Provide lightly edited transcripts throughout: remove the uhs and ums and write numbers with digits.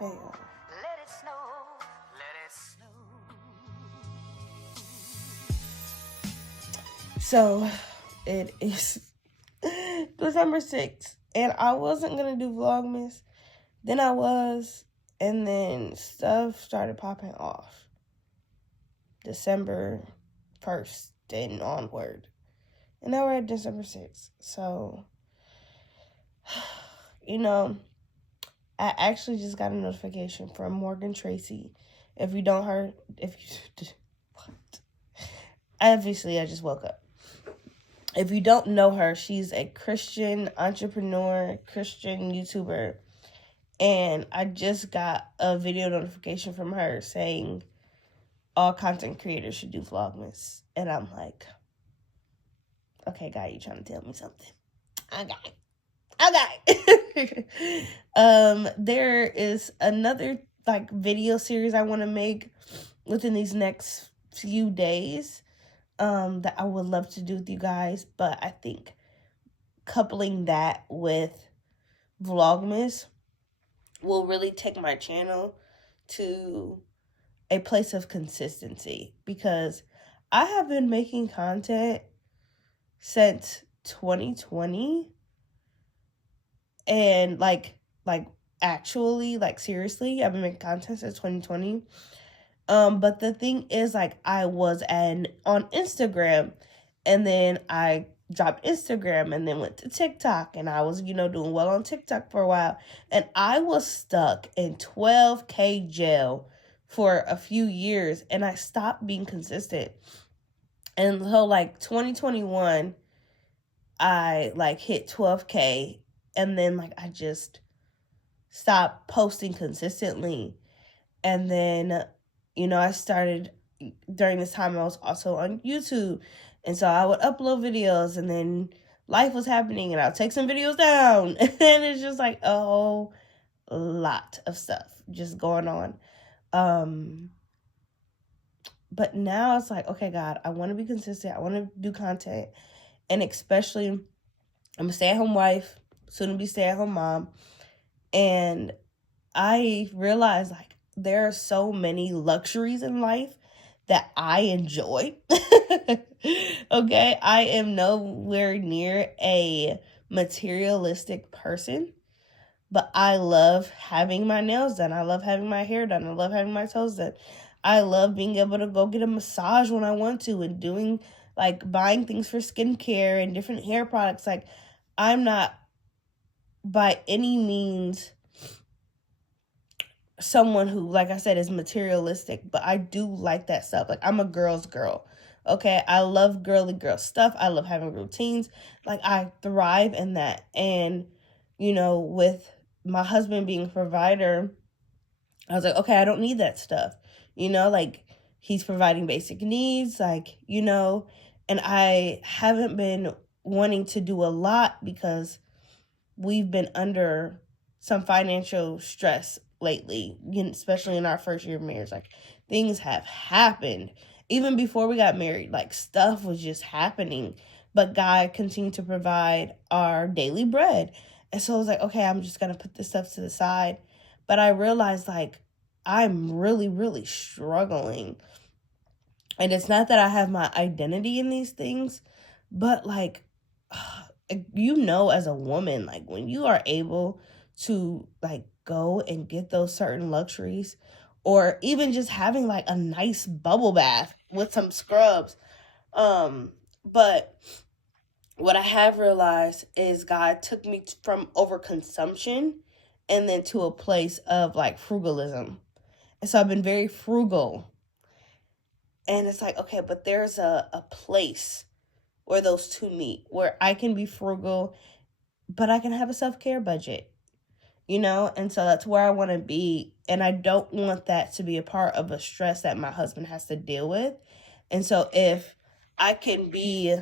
Hey, y'all. Let it snow. Let it snow. So, it is December 6th, and I wasn't going to do Vlogmas. Then I was, and then stuff started popping off. December 1st and onward. And now we're at December 6th. So, you know, I actually just got a notification from Morgan Tracy. If you don't heard, what? Obviously, I just woke up. If you don't know her, she's a Christian entrepreneur, Christian YouTuber. And I just got a video notification from her saying all content creators should do Vlogmas. And I'm like, okay, guy, you trying to tell me something? I got it. There is another video series I want to make within these next few days that I would love to do with you guys, but I think coupling that with Vlogmas will really take my channel to a place of consistency, because I have been making content since 2020, and actually, seriously, I've been making content since 2020. But the thing is, I was on Instagram, and then I dropped Instagram and then went to TikTok, and I was, doing well on TikTok for a while, and I was stuck in 12K jail for a few years, and I stopped being consistent. And so 2021, I hit 12K, and then I just stopped posting consistently. And then I started, during this time, I was also on YouTube. And so I would upload videos, and then life was happening, and I'll take some videos down. And it's just a whole lot of stuff just going on. But now it's okay, God, I want to be consistent. I want to do content. And especially, I'm a stay-at-home wife, soon to be stay-at-home mom. And I realized, there are so many luxuries in life that I enjoy. Okay, I am nowhere near a materialistic person, but I love having my nails done. I love having my hair done. I love having my toes done. I love being able to go get a massage when I want to, and doing buying things for skincare and different hair products. I'm not by any means someone who, like I said, is materialistic, but I do like that stuff. I'm a girl's girl. Okay, I love girly girl stuff. I love having routines. I thrive in that. And with my husband being a provider, I was okay, I don't need that stuff. He's providing basic needs, and I haven't been wanting to do a lot because we've been under some financial stress lately, especially in our first year of marriage. Things have happened. Even before we got married, stuff was just happening. But God continued to provide our daily bread. And so I was okay, I'm just going to put this stuff to the side. But I realized, I'm really, really struggling. And it's not that I have my identity in these things, but as a woman, when you are able to go and get those certain luxuries, or even just having a nice bubble bath with some scrubs. But what I have realized is God took me from overconsumption and then to a place of frugalism. And so I've been very frugal. And it's okay, but there's a place where those two meet, where I can be frugal, but I can have a self-care budget, and so that's where I want to be. And I don't want that to be a part of a stress that my husband has to deal with. And so if I can be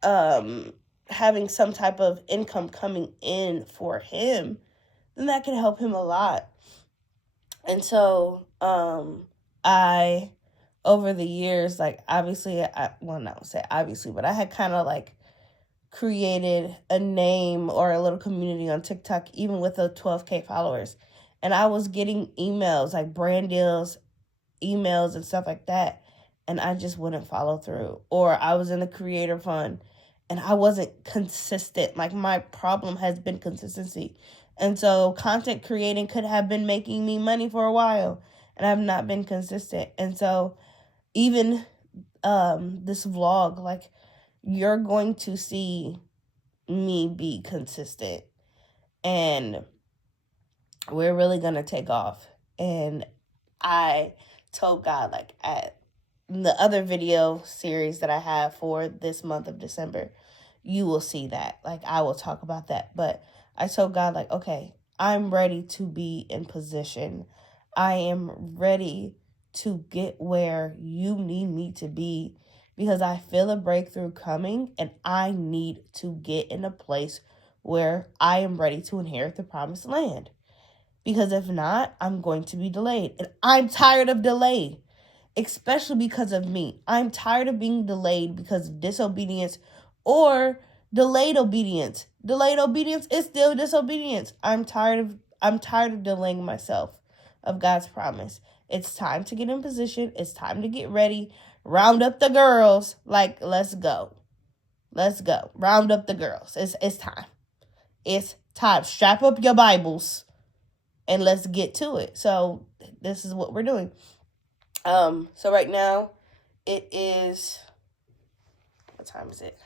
having some type of income coming in for him, then that can help him a lot. And so I, over the years, obviously, but I had kind of created a name or a little community on TikTok, even with the 12K followers. And I was getting emails, like brand deals, emails and stuff like that. And I just wouldn't follow through. Or I was in the creator fund and I wasn't consistent. Like, my problem has been consistency. And so content creating could have been making me money for a while, and I've not been consistent. And so even this vlog, like, you're going to see me be consistent, and we're really going to take off. And I told God, like, at the other video series that I have for this month of December, you will see that. Like, I will talk about that. But I told God, like, okay, I'm ready to be in position. I am ready to get where you need me to be, because I feel a breakthrough coming, and I need to get in a place where I am ready to inherit the promised land. Because if not, I'm going to be delayed. And I'm tired of delay, especially because of me. I'm tired of being delayed because of disobedience or delayed obedience. Delayed obedience is still disobedience. I'm tired of delaying myself of God's promise. It's time to get in position. It's time to get ready. Round up the girls. Like, let's go. Let's go. Round up the girls. It's time. It's time. Strap up your Bibles and let's get to it. So this is what we're doing. So right now it is, what time is it?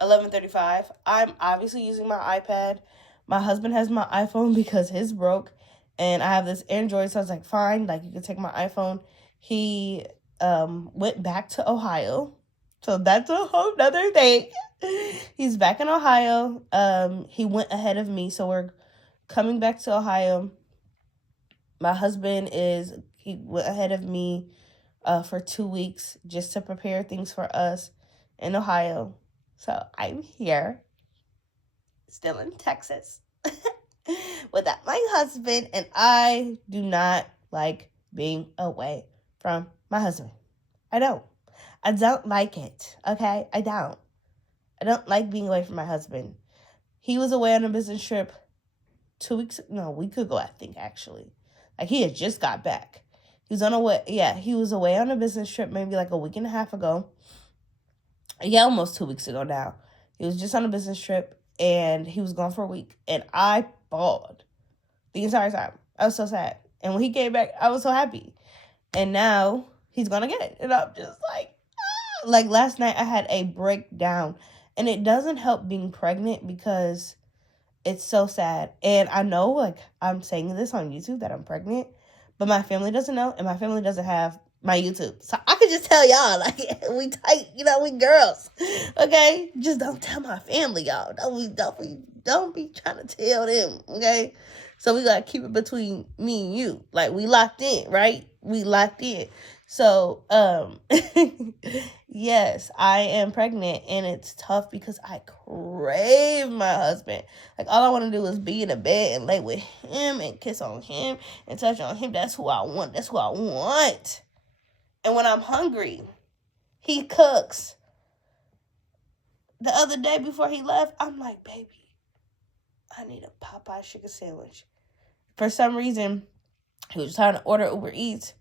11:35. I'm obviously using my iPad. My husband has my iPhone because his broke, and I have this Android, so I was like, fine, like, you can take my iPhone. He went back to Ohio, so that's a whole nother thing. He's back in Ohio. He went ahead of me, so we're coming back to Ohio. My husband he went ahead of me for 2 weeks just to prepare things for us in Ohio. So I'm here, still in Texas, without my husband, and I do not like being away from my husband. I don't like it, okay? I don't like being away from my husband. He was away on a business trip 2 weeks, no, a week ago, I think, actually. Like, he had just got back. He was away on a business trip maybe like a week and a half ago. Yeah, almost 2 weeks ago now. He was just on a business trip, and he was gone for a week. And I bawled the entire time. I was so sad. And when he came back, I was so happy. And now he's gone again. And I'm just like, ah. Like, last night I had a breakdown. And it doesn't help being pregnant because it's so sad. And I know, like, I'm saying this on YouTube that I'm pregnant, but my family doesn't know, and my family doesn't have my YouTube. So I could just tell y'all, like, we tight, we girls. Okay? Just don't tell my family, y'all. Don't be trying to tell them, okay? So we gotta keep it between me and you. Like, we locked in, right? We locked in. So, yes, I am pregnant, and it's tough because I crave my husband. Like, all I want to do is be in a bed and lay with him and kiss on him and touch on him. That's who I want. That's who I want. And when I'm hungry, he cooks. The other day before he left, I'm like, baby, I need a Popeye chicken sandwich. For some reason, he was trying to order Uber Eats,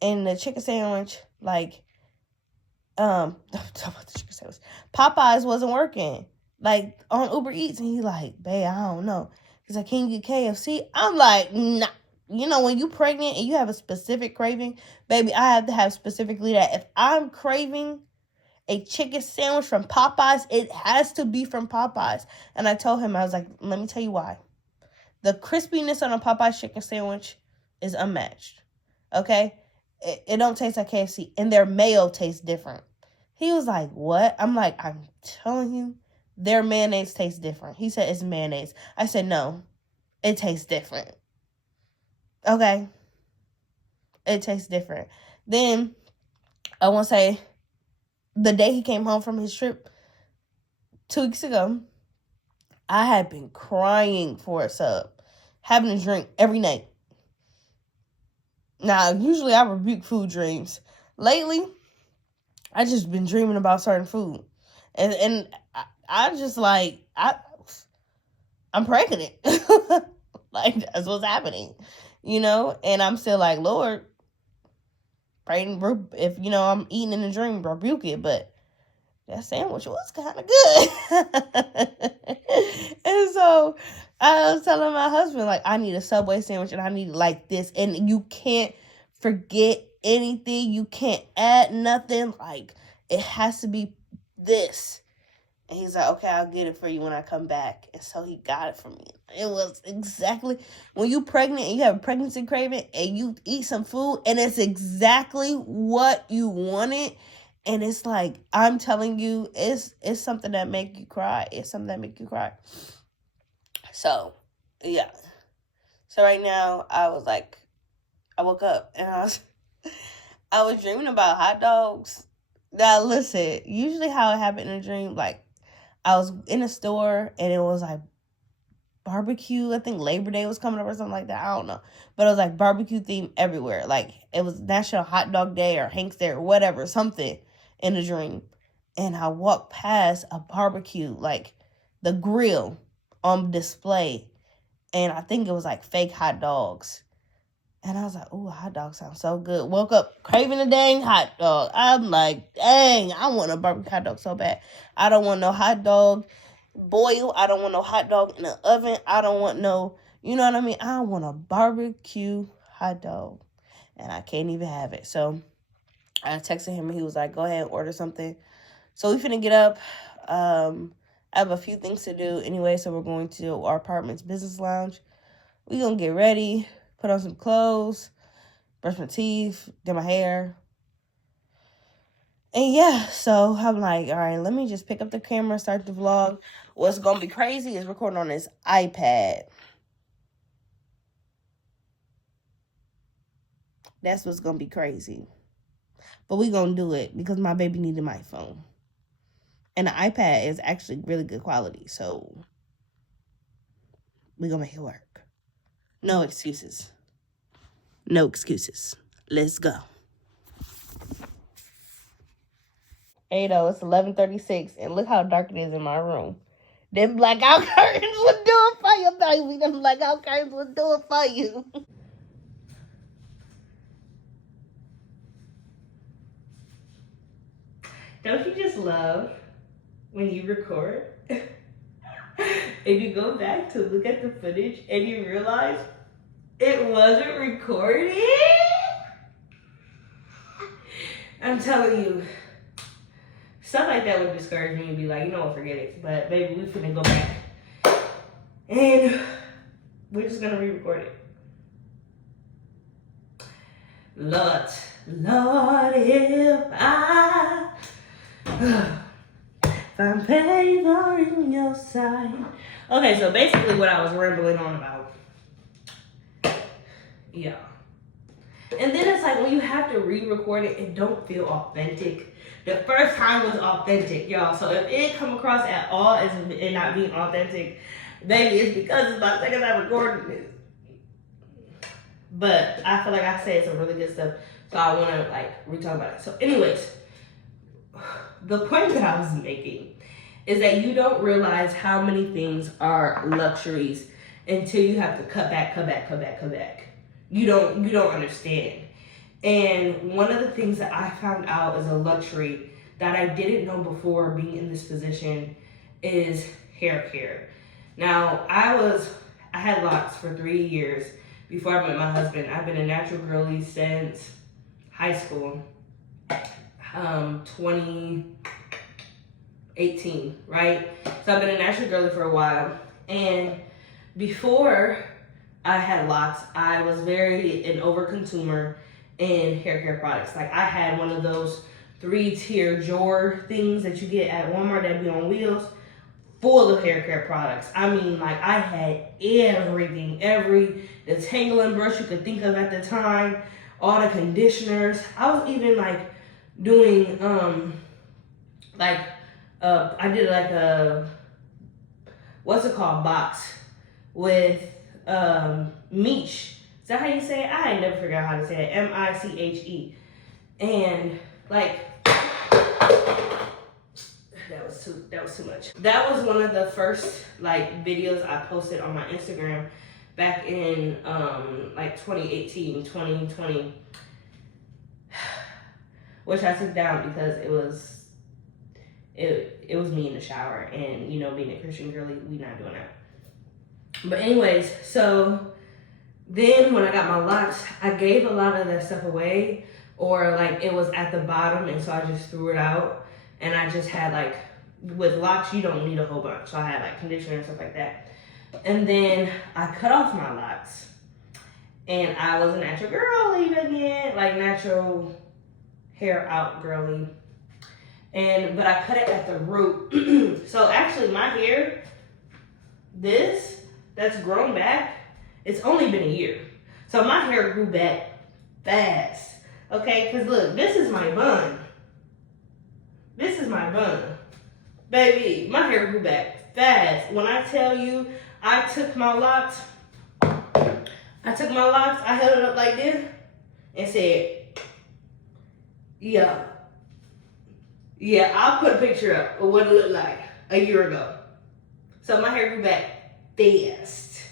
and the chicken sandwich, like, talk about the chicken sandwich, Popeyes wasn't working, like, on Uber Eats. And he's like, babe, I don't know. He's like, can you get KFC? I'm like, nah. When you pregnant and you have a specific craving, baby, I have to have specifically that. If I'm craving a chicken sandwich from Popeyes, it has to be from Popeyes. And I told him, I was like, let me tell you why. The crispiness on a Popeyes chicken sandwich is unmatched. Okay? It don't taste like KFC. And their mayo tastes different. He was like, what? I'm like, I'm telling you, their mayonnaise tastes different. He said, it's mayonnaise. I said, no, it tastes different. Okay? It tastes different. Then, I want to say, the day he came home from his trip 2 weeks ago, I had been crying for a sub, having a drink every night. Now, usually I rebuke food dreams. Lately, I just been dreaming about certain food. And I just like, I'm pregnant. Like, that's what's happening, you know? And I'm still like, Lord, pray, if, you know, I'm eating in a dream, rebuke it. But that sandwich was kind of good. And so I was telling my husband, like, I need a Subway sandwich and I need it like this. And you can't forget anything. You can't add nothing. Like, it has to be this. And he's like, okay, I'll get it for you when I come back. And so he got it for me. It was exactly, when you pregnant and you have a pregnancy craving and you eat some food and it's exactly what you wanted. And it's like, I'm telling you, it's something that make you cry. It's something that make you cry. So, yeah. So right now, I woke up and I was dreaming about hot dogs. Now, listen, usually how it happened in a dream, like, I was in a store and it was like barbecue. I think Labor Day was coming up or something like that. I don't know. But it was like barbecue theme everywhere. Like, it was National Hot Dog Day or Hank's Day or whatever, something in a dream. And I walked past a barbecue, like the grill on display. And I think it was like fake hot dogs. And I was like, ooh, hot dog sounds so good. Woke up craving a dang hot dog. I'm like, dang, I want a barbecue hot dog so bad. I don't want no hot dog boil. I don't want no hot dog in the oven. I don't want no, you know what I mean? I want a barbecue hot dog. And I can't even have it. So I texted him and he was like, go ahead and order something. So we finna get up. I have a few things to do anyway. So we're going to our apartment's business lounge. We gonna get ready. Put on some clothes, brush my teeth, do my hair. And yeah, so I'm like, all right, let me just pick up the camera, start the vlog. What's going to be crazy is recording on this iPad. That's what's going to be crazy. But we going to do it because my baby needed my phone. And the iPad is actually really good quality. So we going to make it work. No excuses. No excuses. Let's go. Hey, though, it's 11:36, and look how dark it is in my room. Them blackout curtains will do it for you, baby. Them blackout curtains will do it for you. Don't you just love when you record and you go back to look at the footage and you realize it wasn't recorded? I'm telling you, stuff like that would discourage me and be like, you know what, forget it. But baby, we finna go back and we're just gonna re-record it. Lord, if I find favor in your sight. Okay, so basically what I was rambling on about. Yeah. And then it's like when you have to re-record it, it don't feel authentic. The first time was authentic, y'all. So if it come across at all as it not being authentic, baby, it's because it's my second time recording it. But I feel like I said some really good stuff, so I want to like re-talk about it. So anyways, the point that I was making is that you don't realize how many things are luxuries until you have to cut back. You don't understand. And one of the things that I found out is a luxury that I didn't know before being in this position is hair care. Now, I had locks for 3 years before I met my husband. I've been a natural girly since high school, 2018, right? So I've been a natural girly for a while. And before I had locks, I was an over-consumer in hair care products. Like, I had one of those 3-tier drawer things that you get at Walmart that be on wheels, full of hair care products. I mean, like, I had everything, every detangling brush you could think of at the time, all the conditioners. I was even like doing I did like a, what's it called, box with Miche. Is that how you say it? I ain't never figured out how to say it. M-I-C-H-E. And like, that That was too much. That was one of the first like videos I posted on my Instagram back in like 2018, 2020, which I took down because it was me in the shower, and you know, being a Christian girly, we not doing that. But anyways, so then when I got my locks, I gave a lot of that stuff away, or like it was at the bottom, and so I just threw it out. And I just had like, with locks, you don't need a whole bunch. So I had like conditioner and stuff like that. And then I cut off my locks, and I was a natural girly again, like natural hair out girly. But I cut it at the root. So actually my hair, that's grown back, it's only been a year. So my hair grew back fast. Okay, because look, this is my bun. This is my bun. Baby, my hair grew back fast. When I tell you, I took my locks, I held it up like this and said, yeah, I'll put a picture up of what it looked like a year ago. So my hair grew back fast.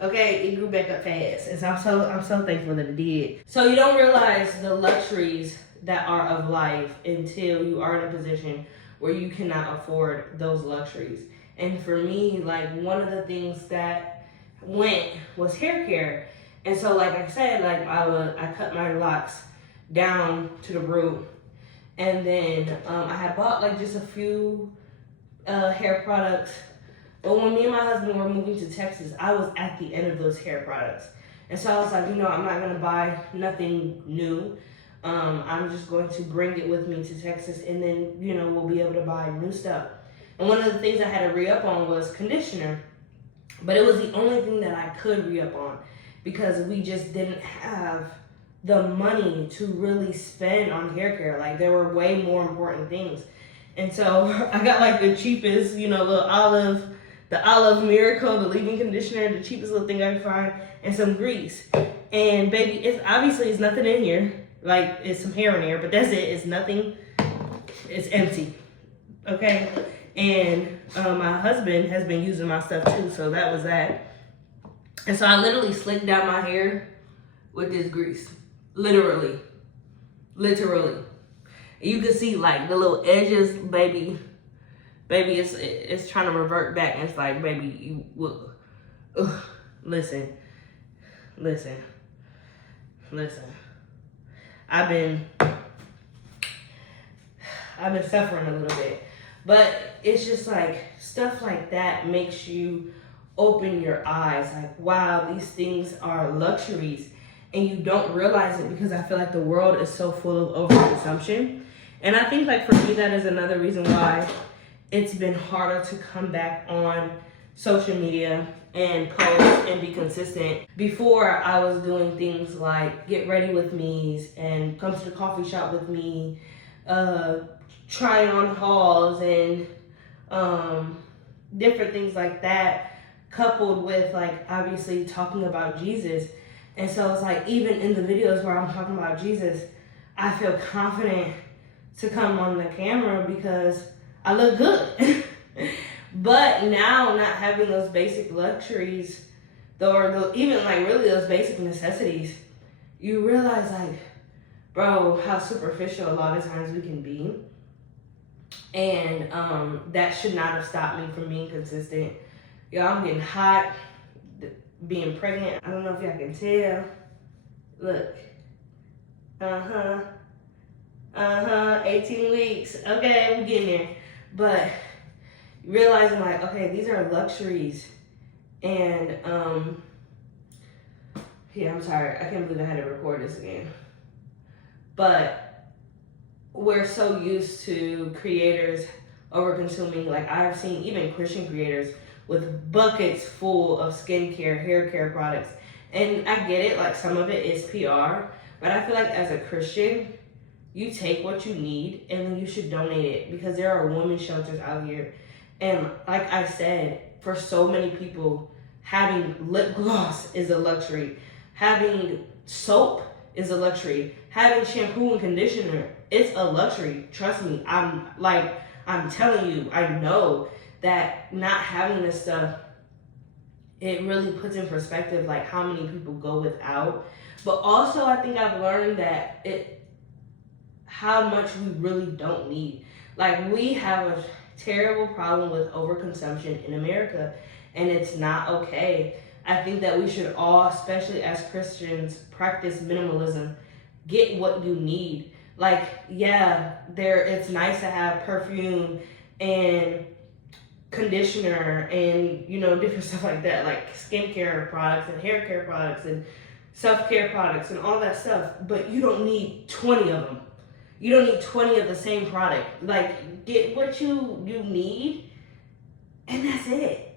Okay, it grew back up fast. And so I'm so thankful that it did. So you don't realize the luxuries that are of life until you are in a position where you cannot afford those luxuries. And for me, like, one of the things that went was hair care. And so, like I said, like I cut my locks down to the root, and then I had bought like just a few hair products. But when me and my husband were moving to Texas, I was at the end of those hair products. And so I was like, you know, I'm not gonna buy nothing new. I'm just going to bring it with me to Texas, and then, you know, we'll be able to buy new stuff. And one of the things I had to re-up on was conditioner. But it was the only thing that I could re-up on, because we just didn't have the money to really spend on hair care. Like, there were way more important things. And so I got like the cheapest, you know, the olive miracle, the leave-in conditioner, the cheapest little thing I could find, and some grease. And baby, it's nothing in here. Like, it's some hair in here, but that's it. It's nothing. It's empty. Okay? And my husband has been using my stuff too, so that was that. And so I literally slicked down my hair with this grease. Literally. You can see like the little edges, baby, it's trying to revert back. And it's like, baby, you will. Listen. I've been suffering a little bit, but it's just like stuff like that makes you open your eyes. Like, wow, these things are luxuries, and you don't realize it because I feel like the world is so full of overconsumption. And I think, like, for me, that is another reason why it's been harder to come back on social media and post and be consistent. Before, I was doing things like get ready with me's and come to the coffee shop with me, trying on hauls and different things like that, coupled with, like, obviously talking about Jesus. And so it's like, even in the videos where I'm talking about Jesus, I feel confident to come on the camera because I look good. But now, not having those basic luxuries, even like really those basic necessities, you realize, like, bro, how superficial a lot of times we can be. And that should not have stopped me from being consistent. Y'all, I'm getting hot, being pregnant. I don't know if y'all can tell. Look. 18 weeks. Okay, we're getting there. But realizing, like, okay, these are luxuries. And yeah, I'm tired. I can't believe I had to record this again. But we're so used to creators over consuming. Like, I've seen even Christian creators with buckets full of skincare, hair care products. And I get it, like, some of it is PR, but I feel like as a Christian, you take what you need and then you should donate it, because there are women's shelters out here. And like I said, for so many people, having lip gloss is a luxury. Having soap is a luxury. Having shampoo and conditioner, it's a luxury. Trust me, I'm I'm telling you, I know that not having this stuff, it really puts in perspective like how many people go without. But also I think I've learned that how much we really don't need. Like, we have a terrible problem with overconsumption in America, and it's not okay. I think that we should all, especially as Christians, practice minimalism. Get what you need. Like, yeah, it's nice to have perfume and conditioner and, you know, different stuff like that, like skincare products and hair care products and self-care products and all that stuff, but you don't need 20 of them. You don't need 20 of the same product. Like, get what you need, and that's it.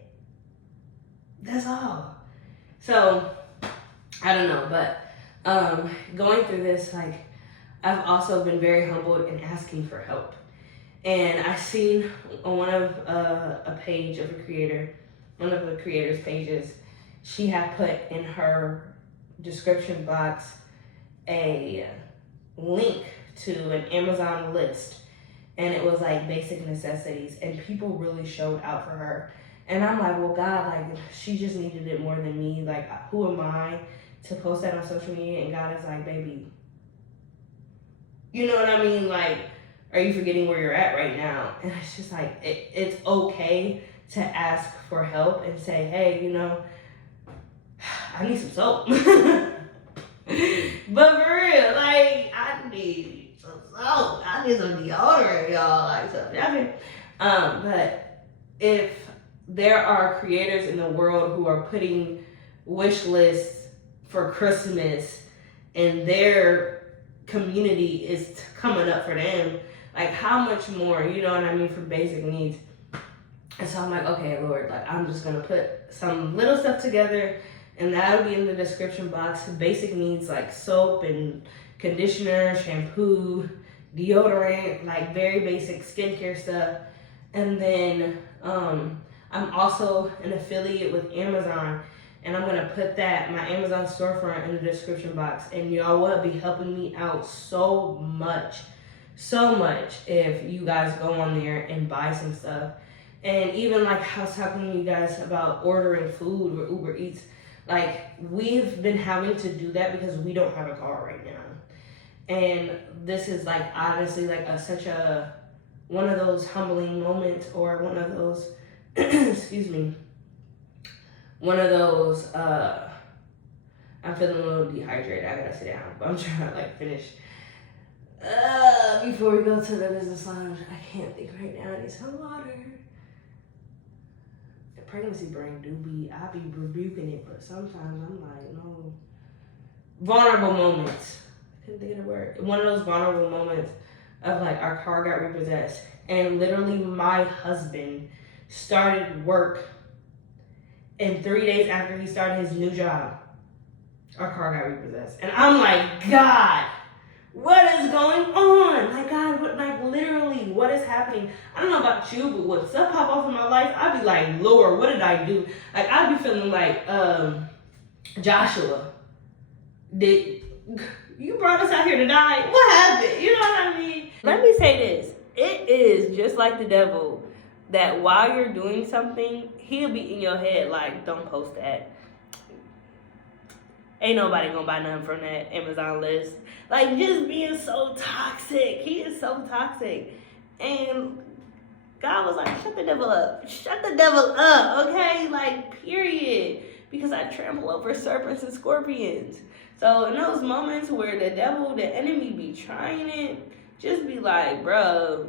That's all. So, I don't know, but going through this, like, I've also been very humbled in asking for help. And I seen on one of a page of a creator, one of the creators' pages, she had put in her description box a link to an Amazon list, and it was like basic necessities, and people really showed out for her. And I'm like, well, God, like, she just needed it more than me. Like, who am I to post that on social media? And God is like, baby, you know what I mean? Like, are you forgetting where you're at right now? And it's just like, it's okay to ask for help and say, hey, you know, I need some soap. But for real, like, I need some soap. I need some deodorant, y'all. Like, something. But if there are creators in the world who are putting wish lists for Christmas and their community is coming up for them, like, how much more, you know what I mean, for basic needs. And so I'm like, okay, Lord, like, I'm just gonna put some little stuff together, and that'll be in the description box. Basic needs like soap and conditioner, shampoo, deodorant, like very basic skincare stuff. And then I'm also an affiliate with Amazon, and I'm gonna put that, my Amazon storefront, in the description box. And y'all will be helping me out so much if you guys go on there and buy some stuff. And even like I was talking to you guys about ordering food or Uber Eats, like, we've been having to do that because we don't have a car right now. And this is like, honestly, like such a, one of those humbling moments, or one of those, excuse me, one of those, I'm feeling a little dehydrated, I gotta sit down, but I'm trying to like finish. Before we go to the business lounge, I can't think right now, I need some water. The pregnancy brain I be rebuking it, but sometimes I'm like, no. Vulnerable moments. I couldn't think of the word. One of those vulnerable moments of like, our car got repossessed, and literally my husband started work, and 3 days after he started his new job, our car got repossessed. And I'm like, God, what is going on? Like, God, literally, what is happening? I don't know about you, but when stuff pop off in my life, I'd be like, Lord, what did I do? Like, I'd be feeling like Joshua. You brought us out here to die? What happened? You know what I mean? Let me say this. It is just like the devil, that while you're doing something, he'll be in your head like, don't post that. Ain't nobody gonna buy nothing from that Amazon list. Like, just being so toxic. He is so toxic. And God was like, shut the devil up. Shut the devil up, okay? Like, period. Because I trample over serpents and scorpions. So in those moments where the devil, the enemy be trying it, just be like, bro,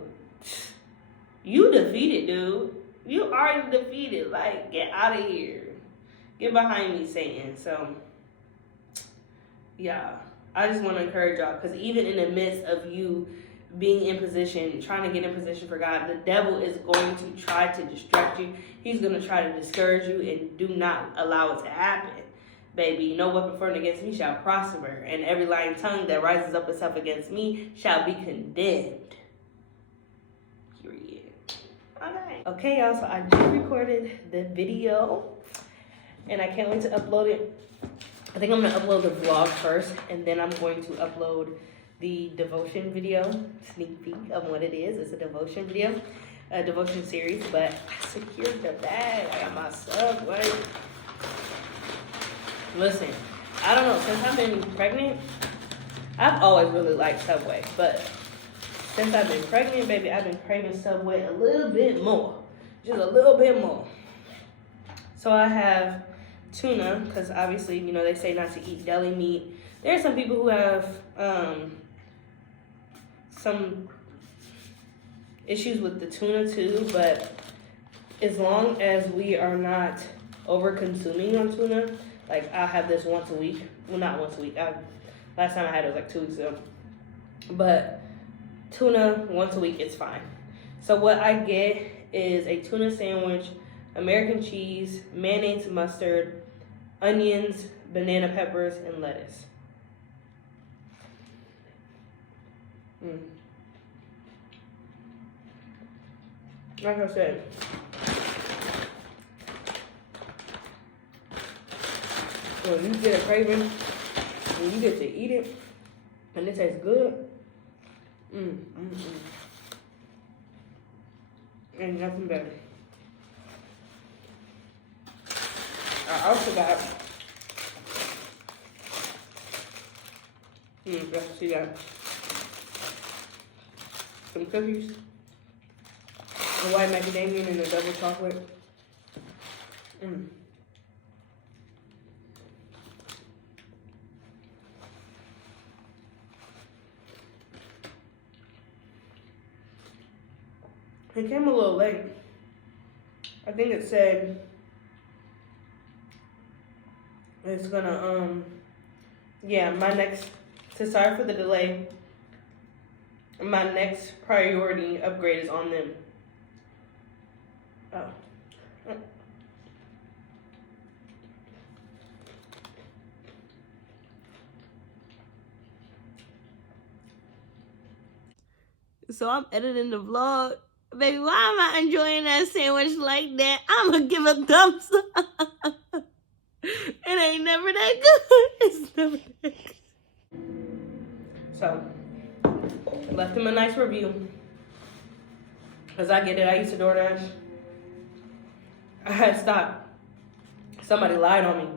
you defeated, dude. You already defeated. Like, get out of here. Get behind me, Satan. So, yeah, I just want to encourage y'all, because even in the midst of you being in position, trying to get in position for God, the devil is going to try to distract you. He's going to try to discourage you, and do not allow it to happen. Baby, no weapon formed against me shall prosper, and every lying tongue that rises up itself against me shall be condemned. Period. Alright. Okay, y'all, so I just recorded the video, and I can't wait to upload it. I think I'm going to upload the vlog first, and then I'm going to upload the devotion video, sneak peek of what it is. It's a devotion video. devotion series, but I secured the bag. I got my Subway. Listen, I don't know, since I've been pregnant, I've always really liked Subway, but since I've been pregnant, baby, I've been craving Subway a little bit more. Just a little bit more. So I have tuna, because obviously, you know, they say not to eat deli meat. There are some people who have some issues with the tuna too, but as long as we are not over consuming on tuna, like I'll have this once a week. Well, not once a week. Last time I had it was like 2 weeks ago. But tuna once a week, it's fine. So what I get is a tuna sandwich, American cheese, mayonnaise, mustard, onions, banana peppers, and lettuce. Like I said, when you get a craving, when you get to eat it, and it tastes good, ain't nothing better. I also got, let's see that, some cookies, the white macadamia and the double chocolate. It came a little late. I think it said it's gonna, sorry for the delay. My next priority upgrade is on them. Oh. So I'm editing the vlog. Baby, why am I enjoying that sandwich like that? I'm gonna give a thumbs up. It ain't never that good. It's never that good. So, left him a nice review. Because I get it, I used to DoorDash. I had stopped. Somebody lied on me.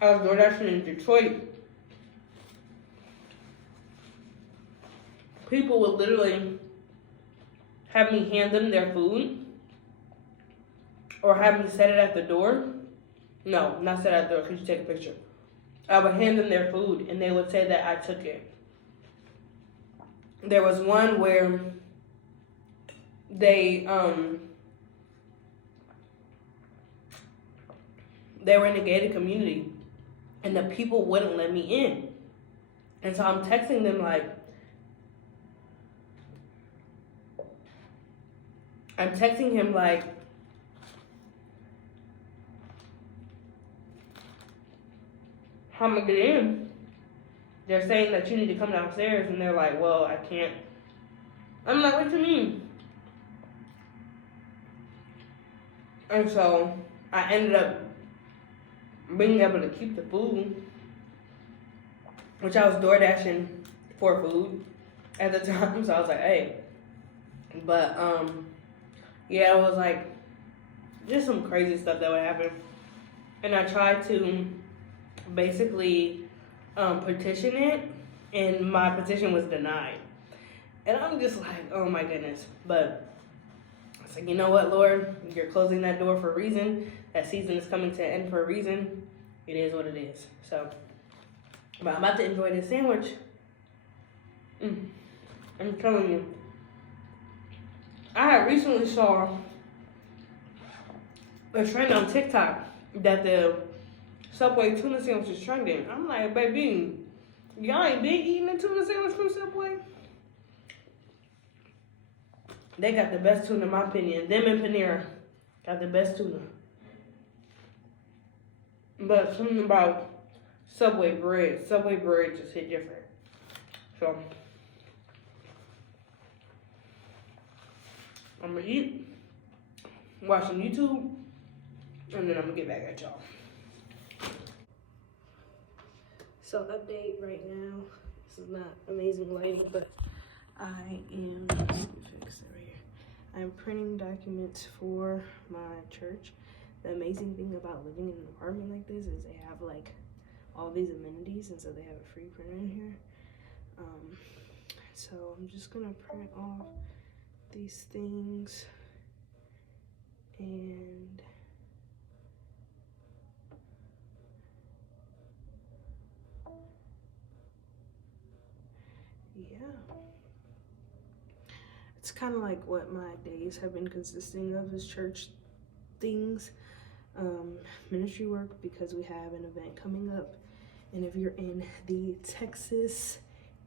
I was DoorDashing in Detroit. People would literally have me hand them their food or have me set it at the door. No, not set it at the door. Could you take a picture? I would hand them their food and they would say that I took it. There was one where they were in a gated community and the people wouldn't let me in. And so I'm texting them like, I'm texting him like, how am I get in? They're saying that you need to come downstairs, and they're like, well, I can't. I'm like, what do you mean? And so I ended up being able to keep the food, which I was DoorDashing for food at the time. So I was like, hey. But, yeah, it was like just some crazy stuff that would happen. And I tried to basically petition it, and my petition was denied. And I'm just like, oh my goodness. But I was like, you know what, Lord? You're closing that door for a reason. That season is coming to an end for a reason. It is what it is. So, but I'm about to enjoy this sandwich. I'm telling you. I had recently saw a trend on TikTok that the Subway tuna sandwich is trending. I'm like, baby, y'all ain't been eating a tuna sandwich from Subway? They got the best tuna in my opinion. Them and Panera got the best tuna. But something about Subway bread just hit different. So I'm gonna eat, watch some YouTube, and then I'm gonna get back at y'all. So update right now. This is not amazing lighting, but I am, let me fix it right here. I'm printing documents for my church. The amazing thing about living in an apartment like this is they have like all these amenities, and so they have a free printer in here. So I'm just gonna print off these things, and yeah, it's kind of like what my days have been consisting of is church things, ministry work, because we have an event coming up. And if you're in the Texas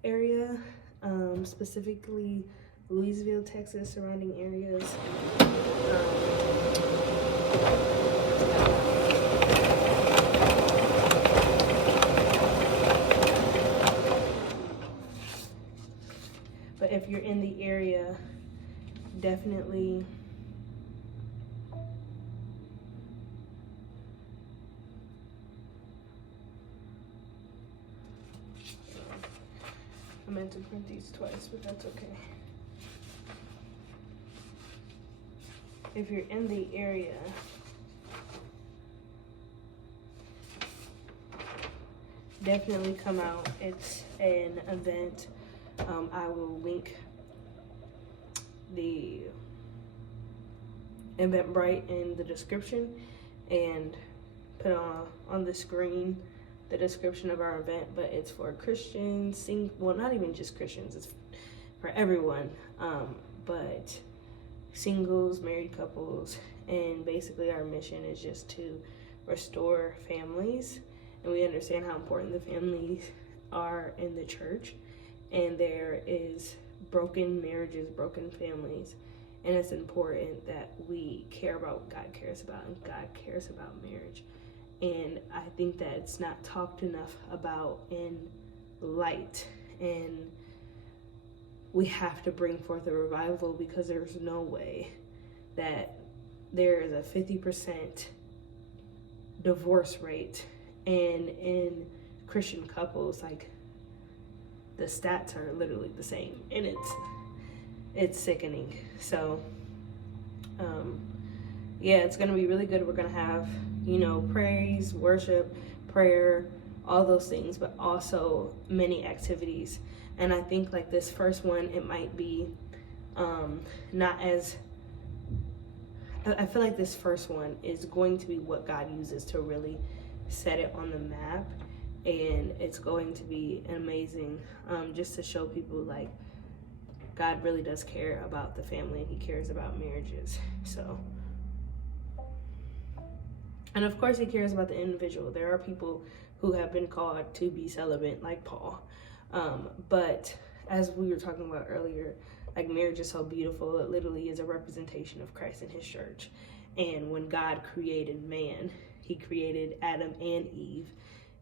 area, specifically Louisville, Texas, surrounding areas, but if you're in the area, definitely I meant to print these twice, but that's okay. If you're in the area, definitely come out. It's an event. I will link the Eventbrite in the description and put on the screen the description of our event, but it's for Christians, well, not even just Christians, it's for everyone, but singles, married couples, and basically our mission is just to restore families, and we understand how important the families are in the church, and there is broken marriages, broken families, and it's important that we care about what God cares about, and God cares about marriage. And I think that it's not talked enough about in light, and we have to bring forth a revival, because there's no way that there is a 50% divorce rate, and in Christian couples, like, the stats are literally the same, and it's sickening. So yeah, it's gonna be really good. We're gonna have, praise, worship, prayer, all those things, but also many activities. And I think like this first one, it might be not as, I feel like this first one is going to be what God uses to really set it on the map, and it's going to be amazing, just to show people like God really does care about the family, and he cares about marriages. So, and of course he cares about the individual. There are people who have been called to be celibate, like Paul, but as we were talking about earlier, like, marriage is so beautiful. It literally is a representation of Christ and his church. And when God created man, he created Adam and Eve,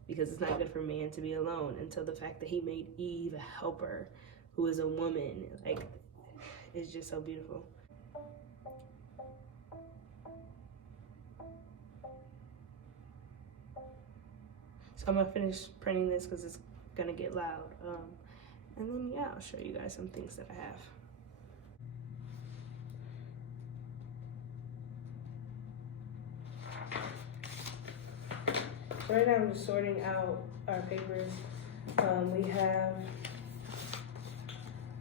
because it's not good for man to be alone. And so the fact that he made Eve a helper, who is a woman, like, is just so beautiful. So I'm gonna finish printing this because it's gonna get loud. And then yeah, I'll show you guys some things that I have. So right now I'm just sorting out our papers. We have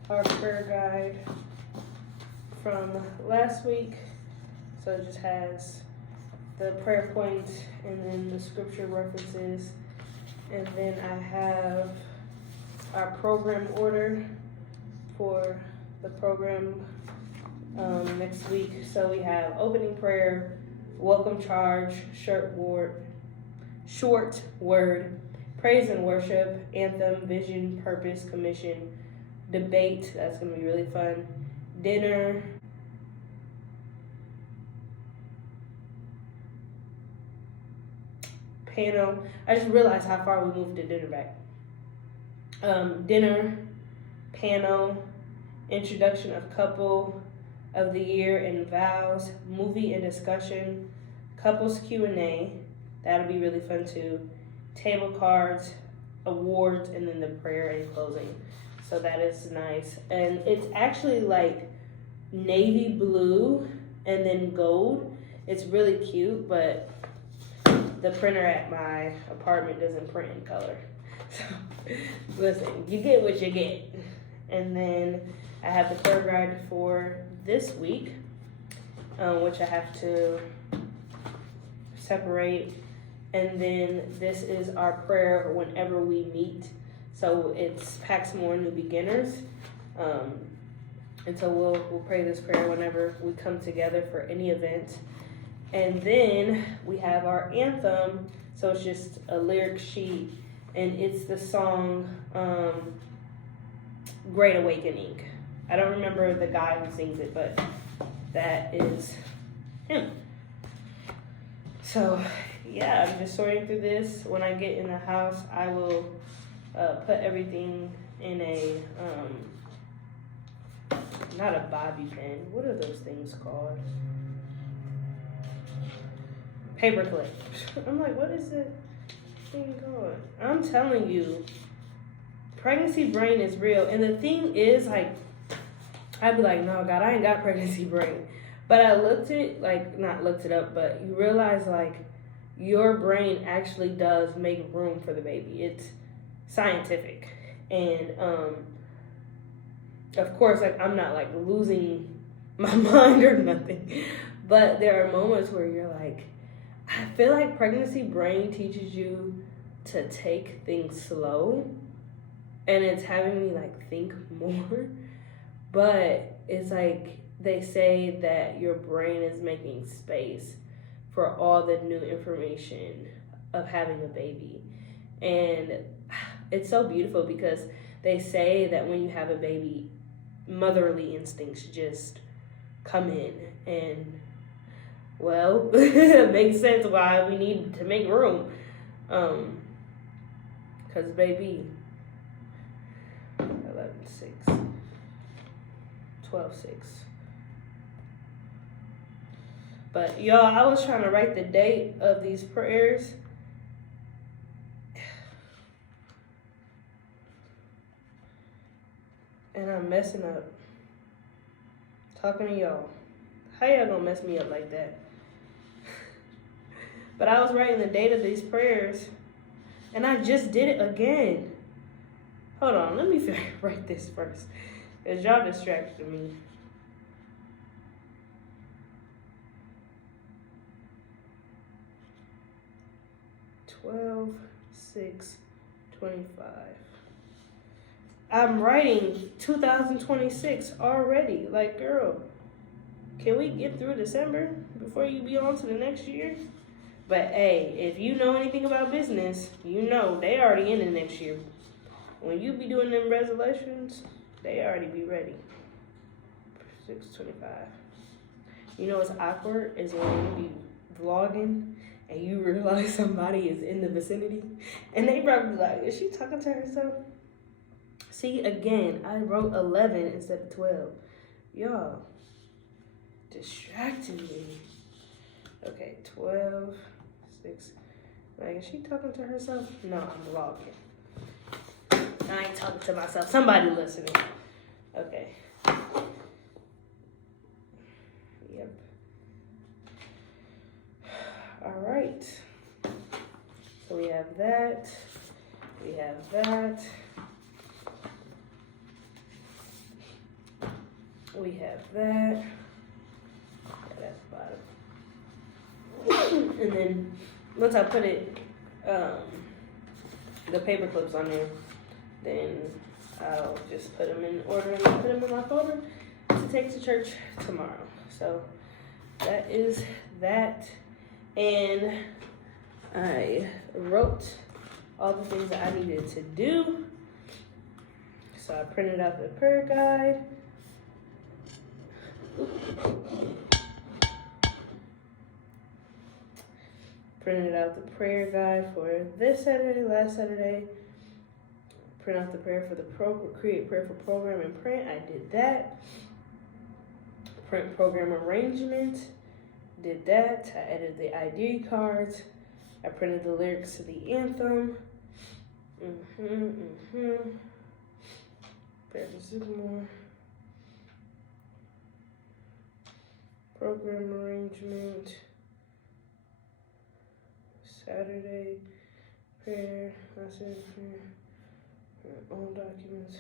our prayer guide from last week. So it just has the prayer points and then the scripture references. And then I have our program order for the program next week. So we have opening prayer, welcome charge, short word, praise and worship, anthem, vision, purpose, commission, debate, that's gonna be really fun, dinner, panel. I just realized how far we moved the dinner back. Dinner, panel, introduction of couple of the year and vows, movie and discussion, couples Q&A, that'll be really fun too, table cards, awards, and then the prayer and closing. So that is nice. And it's actually like navy blue and then gold. It's really cute, but the printer at my apartment doesn't print in color. So listen, you get what you get. And then I have the prayer guide for this week, which I have to separate. And then this is our prayer whenever we meet. So it's Paxiamour New Beginners. And so we'll pray this prayer whenever we come together for any event. And then we have our anthem. So it's just a lyric sheet. And it's the song Great Awakening. I don't remember the guy who sings it, but that is him. So yeah, I'm just sorting through this. When I get in the house, I will put everything in a not a bobby pin. What are those things called? Paperclip. I'm like, what is it thing called? I'm telling you, pregnancy brain is real. And the thing is, like, I'd be like, no, God, I ain't got pregnancy brain. But I not looked it up, but you realize, like, your brain actually does make room for the baby. It's scientific. And, of course, like, I'm not, like, losing my mind or nothing. But there are moments where you're like, I feel like pregnancy brain teaches you to take things slow. And it's having me, like, think more. But it's like they say that your brain is making space for all the new information of having a baby. And it's so beautiful because they say that when you have a baby, motherly instincts just come in. And, well, it makes sense why we need to make room. Because, baby, 11:6. 12:6. But y'all, I was trying to write the date of these prayers. And I'm messing up. Talking to y'all. How y'all gonna mess me up like that? But I was writing the date of these prayers. And I just did it again. Hold on, let me write this first. Because y'all distracted me. 12/6/25. I'm writing 2026 already. Like, girl, can we get through December before you be on to the next year? But hey, if you know anything about business, you know they already in the next year. When you be doing them resolutions, they already be ready. 6/25. You know what's awkward is when you be vlogging and you realize somebody is in the vicinity and they probably like, is she talking to herself? See, again, I wrote 11 instead of 12. Y'all distracted me. Okay, 12/6. Like, is she talking to herself? No, I'm vlogging. I ain't talking to myself. Somebody listening. Okay. Yep. All right. So we have that. We have that. We have that. Yeah, that's bottom. And then once I put it, the paper clips on there, then I'll just put them in order and put them in my folder to take to church tomorrow. So that is that. And I wrote all the things that I needed to do. So I printed out the prayer guide. Printed out the prayer guide for this Saturday, last Saturday. Print out the prayer for the create prayer for program and print. I did that. Print program arrangement. Did that. I edited the ID cards. I printed the lyrics to the anthem. Paxiamour. Program arrangement. Saturday. Prayer. I said prayer. All documents.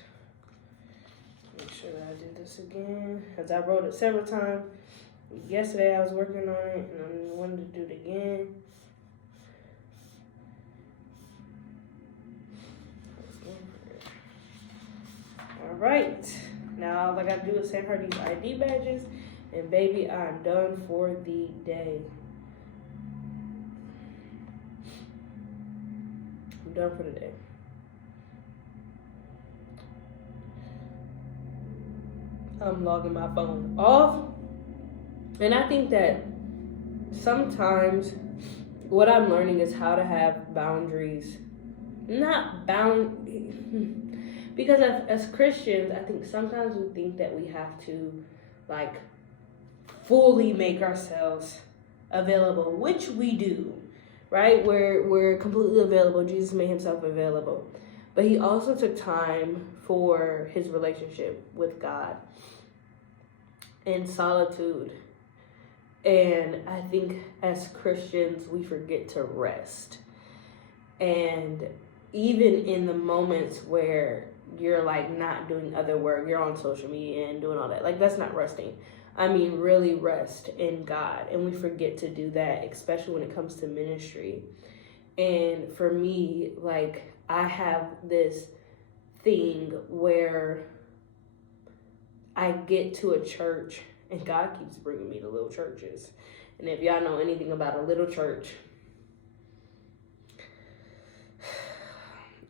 Make sure that I did this again. As I wrote it several times. Yesterday I was working on it and I wanted to do it again. Alright. Now all I gotta do is send her these ID badges and baby, I'm done for the day. I'm done for the day. I'm logging my phone off. And I think that sometimes what I'm learning is how to have boundaries. Not because as Christians, I think sometimes we think that we have to like fully make ourselves available, which we do, right? We're completely available. Jesus made himself available. But he also took time for his relationship with God in solitude. And I think as Christians, we forget to rest. And even in the moments where you're like not doing other work, you're on social media and doing all that, like that's not resting. I mean, really rest in God. And we forget to do that, especially when it comes to ministry. And for me, like I have this thing where I get to a church and God keeps bringing me to little churches. And if y'all know anything about a little church,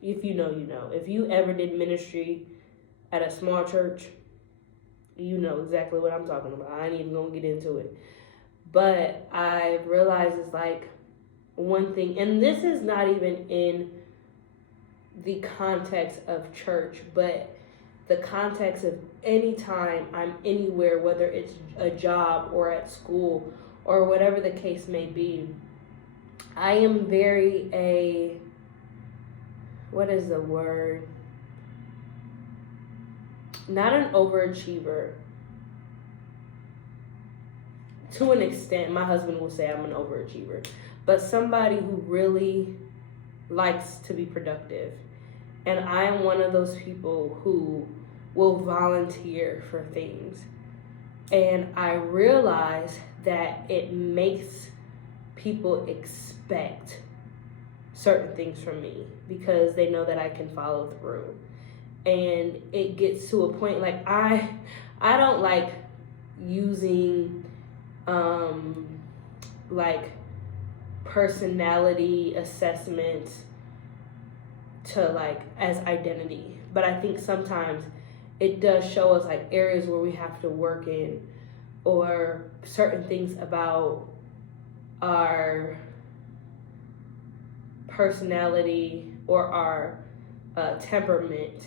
if you know, you know. If you ever did ministry at a small church, you know exactly what I'm talking about. I ain't even gonna get into it. But I realized it's like one thing, and this is not even in the context of church, but the context of any time I'm anywhere, whether it's a job or at school or whatever the case may be. I am very what is the word? Not an overachiever. To an extent, my husband will say I'm an overachiever, but somebody who really likes to be productive. And I am one of those people who will volunteer for things. And I realize that it makes people expect certain things from me because they know that I can follow through. And it gets to a point like I don't like using like personality assessments to like as identity, but I think sometimes it does show us like areas where we have to work in, or certain things about our personality or our temperament,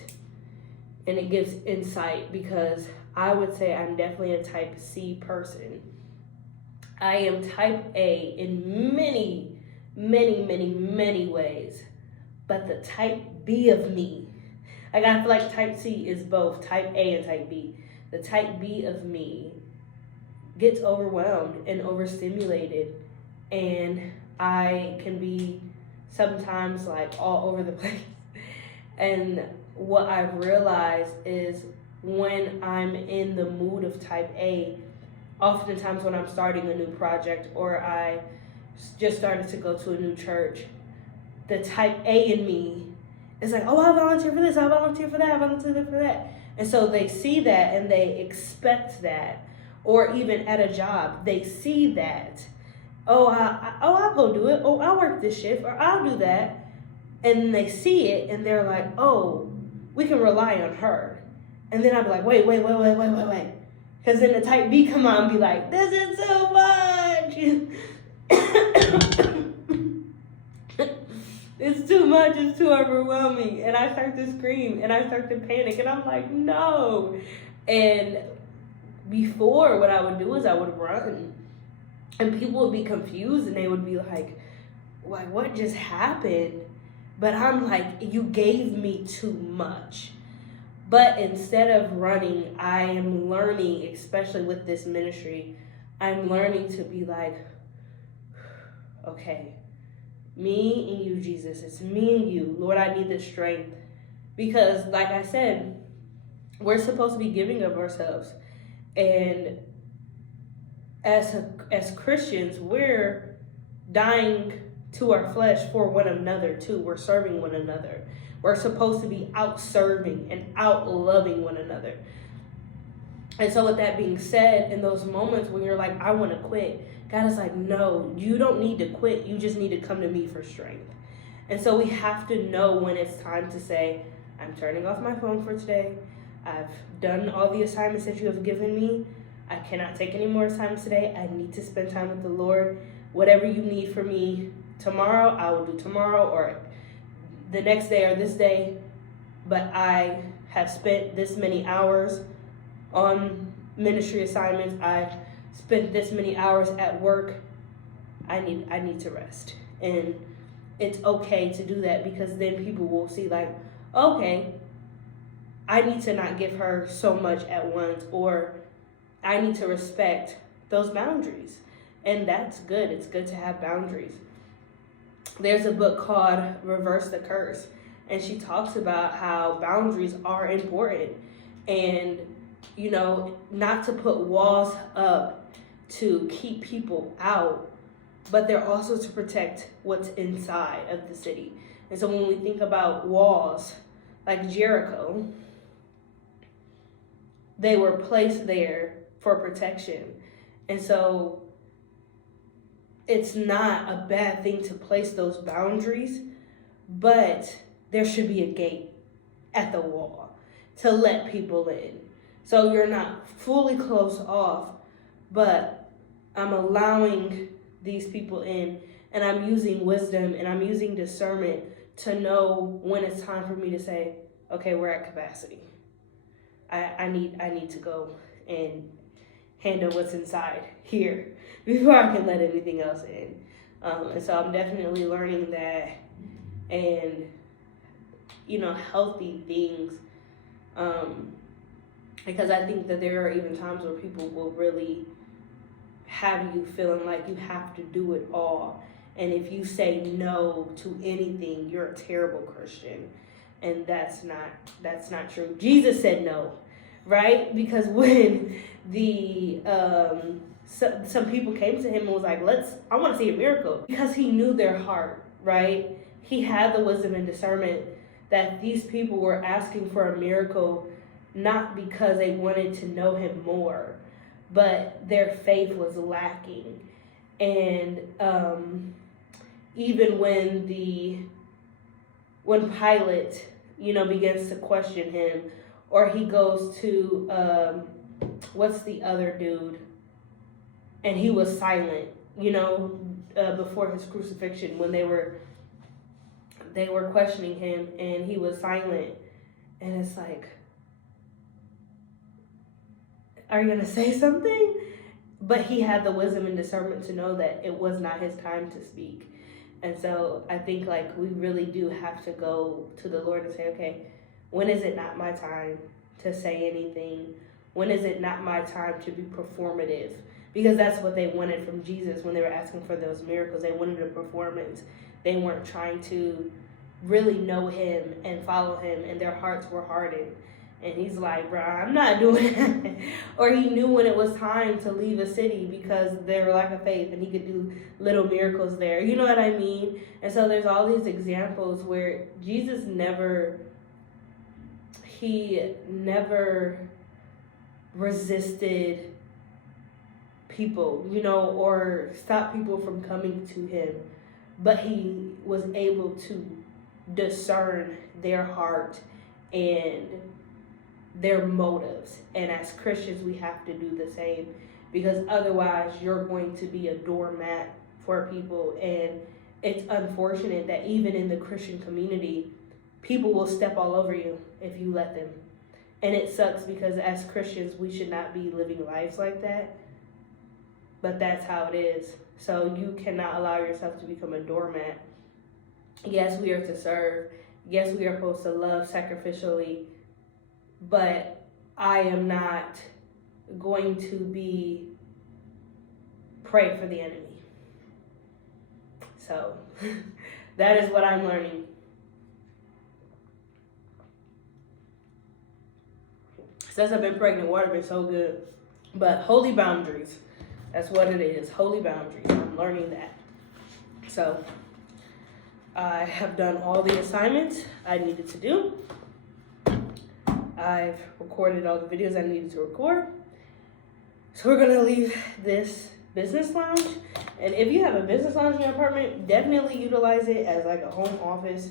and it gives insight because I would say I'm definitely a type C person. I am type A in many, many, many, many ways, but the type B of me, like I feel like type C is both type A and type B. The type B of me gets overwhelmed and overstimulated, and I can be sometimes like all over the place. And what I've realized is when I'm in the mood of type A, oftentimes when I'm starting a new project or I just started to go to a new church, the type A in me is like, oh, I'll volunteer for this, I'll volunteer for that, I'll volunteer for that. And so they see that and they expect that. Or even at a job, they see that. I'll go do it. Oh, I'll work this shift, or I'll do that. And they see it and they're like, oh, we can rely on her. And then I'll be like, wait. Because then the type B come on and be like, this is too much. It's too much, it's too overwhelming. And I start to scream and I start to panic and I'm like, no. And before, what I would do is I would run. And people would be confused and they would be like, what just happened? But I'm like, you gave me too much. But instead of running, I am learning, especially with this ministry, I'm learning to be like, okay, me and you, Jesus. It's me and you. Lord, I need the strength. Because, like I said, we're supposed to be giving of ourselves. And as Christians, we're dying to our flesh for one another too. We're serving one another. We're supposed to be out serving and out loving one another. And so with that being said, in those moments when you're like, I want to quit, God is like, no, you don't need to quit. You just need to come to me for strength. And so we have to know when it's time to say, I'm turning off my phone for today. I've done all the assignments that you have given me. I cannot take any more assignments today. I need to spend time with the Lord. Whatever you need from me tomorrow, I will do tomorrow or the next day or this day. But I have spent this many hours on ministry assignments. I spent this many hours at work. I need to rest. And it's okay to do that, because then people will see like, okay, I need to not give her so much at once, or I need to respect those boundaries. And that's good. It's good to have boundaries. There's a book called Reverse the Curse, and she talks about how boundaries are important, and not to put walls up to keep people out, but they're also to protect what's inside of the city. And so when we think about walls, like Jericho, they were placed there for protection. And so it's not a bad thing to place those boundaries, but there should be a gate at the wall to let people in. So you're not fully closed off, but I'm allowing these people in, and I'm using wisdom and I'm using discernment to know when it's time for me to say, okay, we're at capacity. I need to go and handle what's inside here before I can let anything else in. And so I'm definitely learning that, and healthy things, because I think that there are even times where people will really have you feeling like you have to do it all, and if you say no to anything, you're a terrible Christian. And that's not true. Jesus said no, right? Because when the some people came to him and was like, I want to see a miracle, because he knew their heart, right? He had the wisdom and discernment that these people were asking for a miracle not because they wanted to know him more, but their faith was lacking. And even when Pilate, begins to question him, or he goes to, what's the other dude? And he was silent, before his crucifixion, when they were questioning him, and he was silent. And it's like, are you going to say something? But he had the wisdom and discernment to know that it was not his time to speak. And so I think we really do have to go to the Lord and say, okay, when is it not my time to say anything? When is it not my time to be performative? Because that's what they wanted from Jesus when they were asking for those miracles. They wanted a performance. They weren't trying to really know him and follow him, and their hearts were hardened. And he's like, bro, I'm not doing that. Or he knew when it was time to leave a city because their lack of faith, and he could do little miracles there. You know what I mean? And so there's all these examples where Jesus never resisted people, or stopped people from coming to him. But he was able to discern their heart and their motives. And as Christians, we have to do the same, because otherwise you're going to be a doormat for people. And it's unfortunate that even in the Christian community, people will step all over you if you let them. And it sucks, because as Christians, we should not be living lives like that. But that's how it is. So you cannot allow yourself to become a doormat. Yes, we are to serve. Yes, we are supposed to love sacrificially. but I am not going to be prey for the enemy. So that is what I'm learning. Since I've been pregnant, water been so good. But holy boundaries, that's what it is. Holy boundaries. I'm learning that. So I have done all the assignments I needed to do. I've recorded all the videos I needed to record. So we're gonna leave this business lounge. And if you have a business lounge in your apartment, definitely utilize it as like a home office.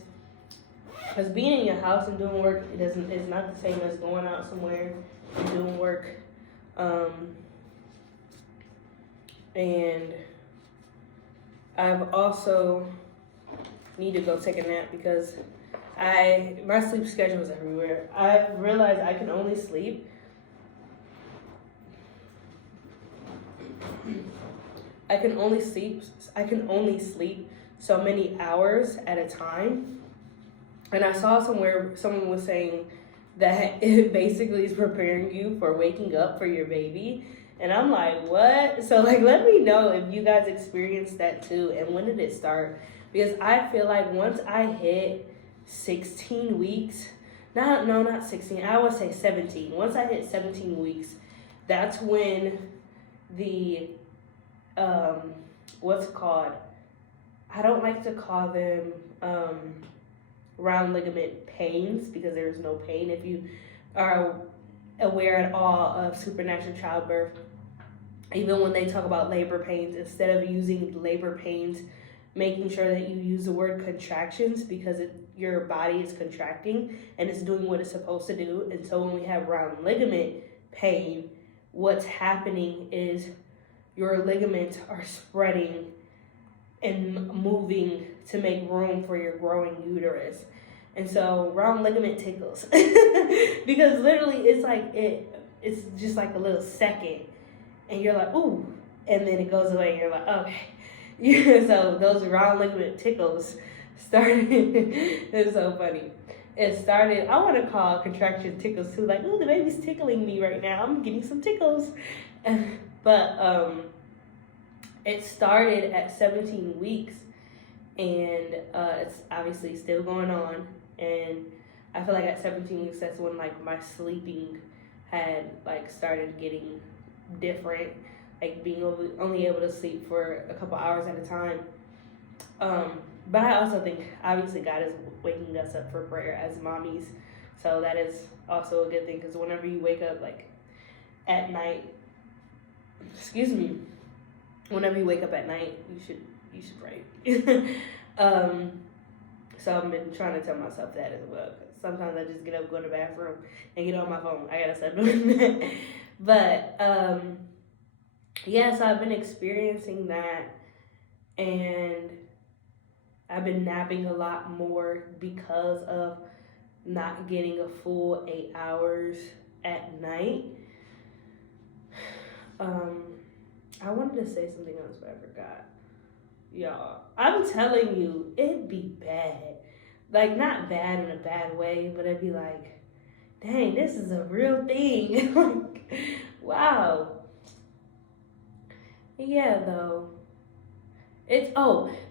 Because being in your house and doing work, it's not the same as going out somewhere and doing work. And I've also need to go take a nap because my sleep schedule is everywhere. I've realized I can only sleep so many hours at a time. And I saw somewhere someone was saying that it basically is preparing you for waking up for your baby. And I'm like, what? So like, let me know if you guys experienced that too, and when did it start? Because I feel like once I hit 16 weeks, not 16, I would say 17. Once I hit 17 weeks, that's when the, what's it called? I don't like to call them round ligament pains because there's no pain. If you are aware at all of supernatural childbirth, even when they talk about labor pains, instead of using labor pains, making sure that you use the word contractions because your body is contracting and it's doing what it's supposed to do. And so when we have round ligament pain, what's happening is your ligaments are spreading and moving to make room for your growing uterus. And so round ligament tickles because literally it's just like a little second and you're like, ooh, and then it goes away and you're like, okay. Yeah, so those round ligament tickles started, it's so funny. It started, I want to call contraction tickles too, like, ooh, the baby's tickling me right now. I'm getting some tickles. But it started at 17 weeks and it's obviously still going on. And I feel like at 17 weeks, that's when like my sleeping had like started getting different, like being only able to sleep for a couple hours at a time. But I also think obviously God is waking us up for prayer as mommies, so that is also a good thing because whenever you wake up like at night, whenever you wake up at night, you should pray. So I've been trying to tell myself that as well. Sometimes I just get up, go to the bathroom, and get on my phone. I gotta stop doing that. But yeah, so I've been experiencing that, and I've been napping a lot more because of not getting a full 8 hours at night. I wanted to say something else, but I forgot. Y'all, I'm telling you, it'd be bad. Like, not bad in a bad way, but it'd be like, dang, this is a real thing. Like, wow. Yeah, though.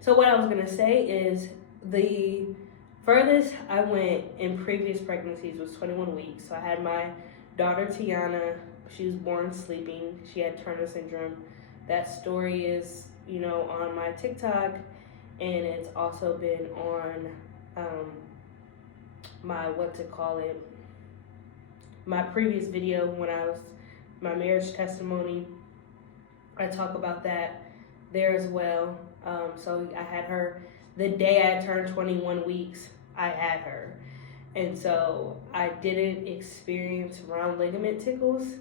So what I was going to say is the furthest I went in previous pregnancies was 21 weeks. So I had my daughter, Tiana. She was born sleeping. She had Turner syndrome. That story is, on my TikTok, and it's also been on my previous video when my marriage testimony. I talk about that there as well. So I had her the day I turned 21 weeks. I had her, and so I didn't experience round ligament tickles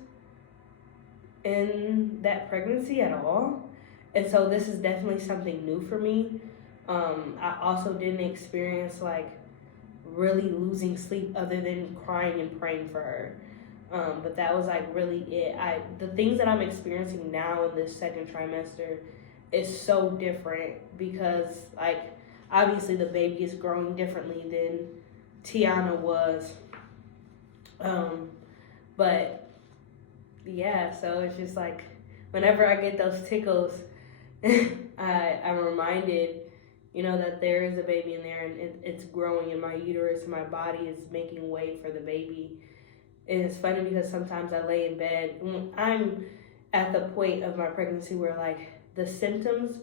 in that pregnancy at all. And so this is definitely something new for me. I also didn't experience like really losing sleep other than crying and praying for her. But that was like really it. The things that I'm experiencing now in this second trimester is so different because like obviously the baby is growing differently than Tiana was But yeah, so it's just like whenever I get those tickles, I'm reminded, that there is a baby in there and it's growing in my uterus and my body is making way for the baby. And it's funny because sometimes I lay in bed when I'm at the point of my pregnancy where like the symptoms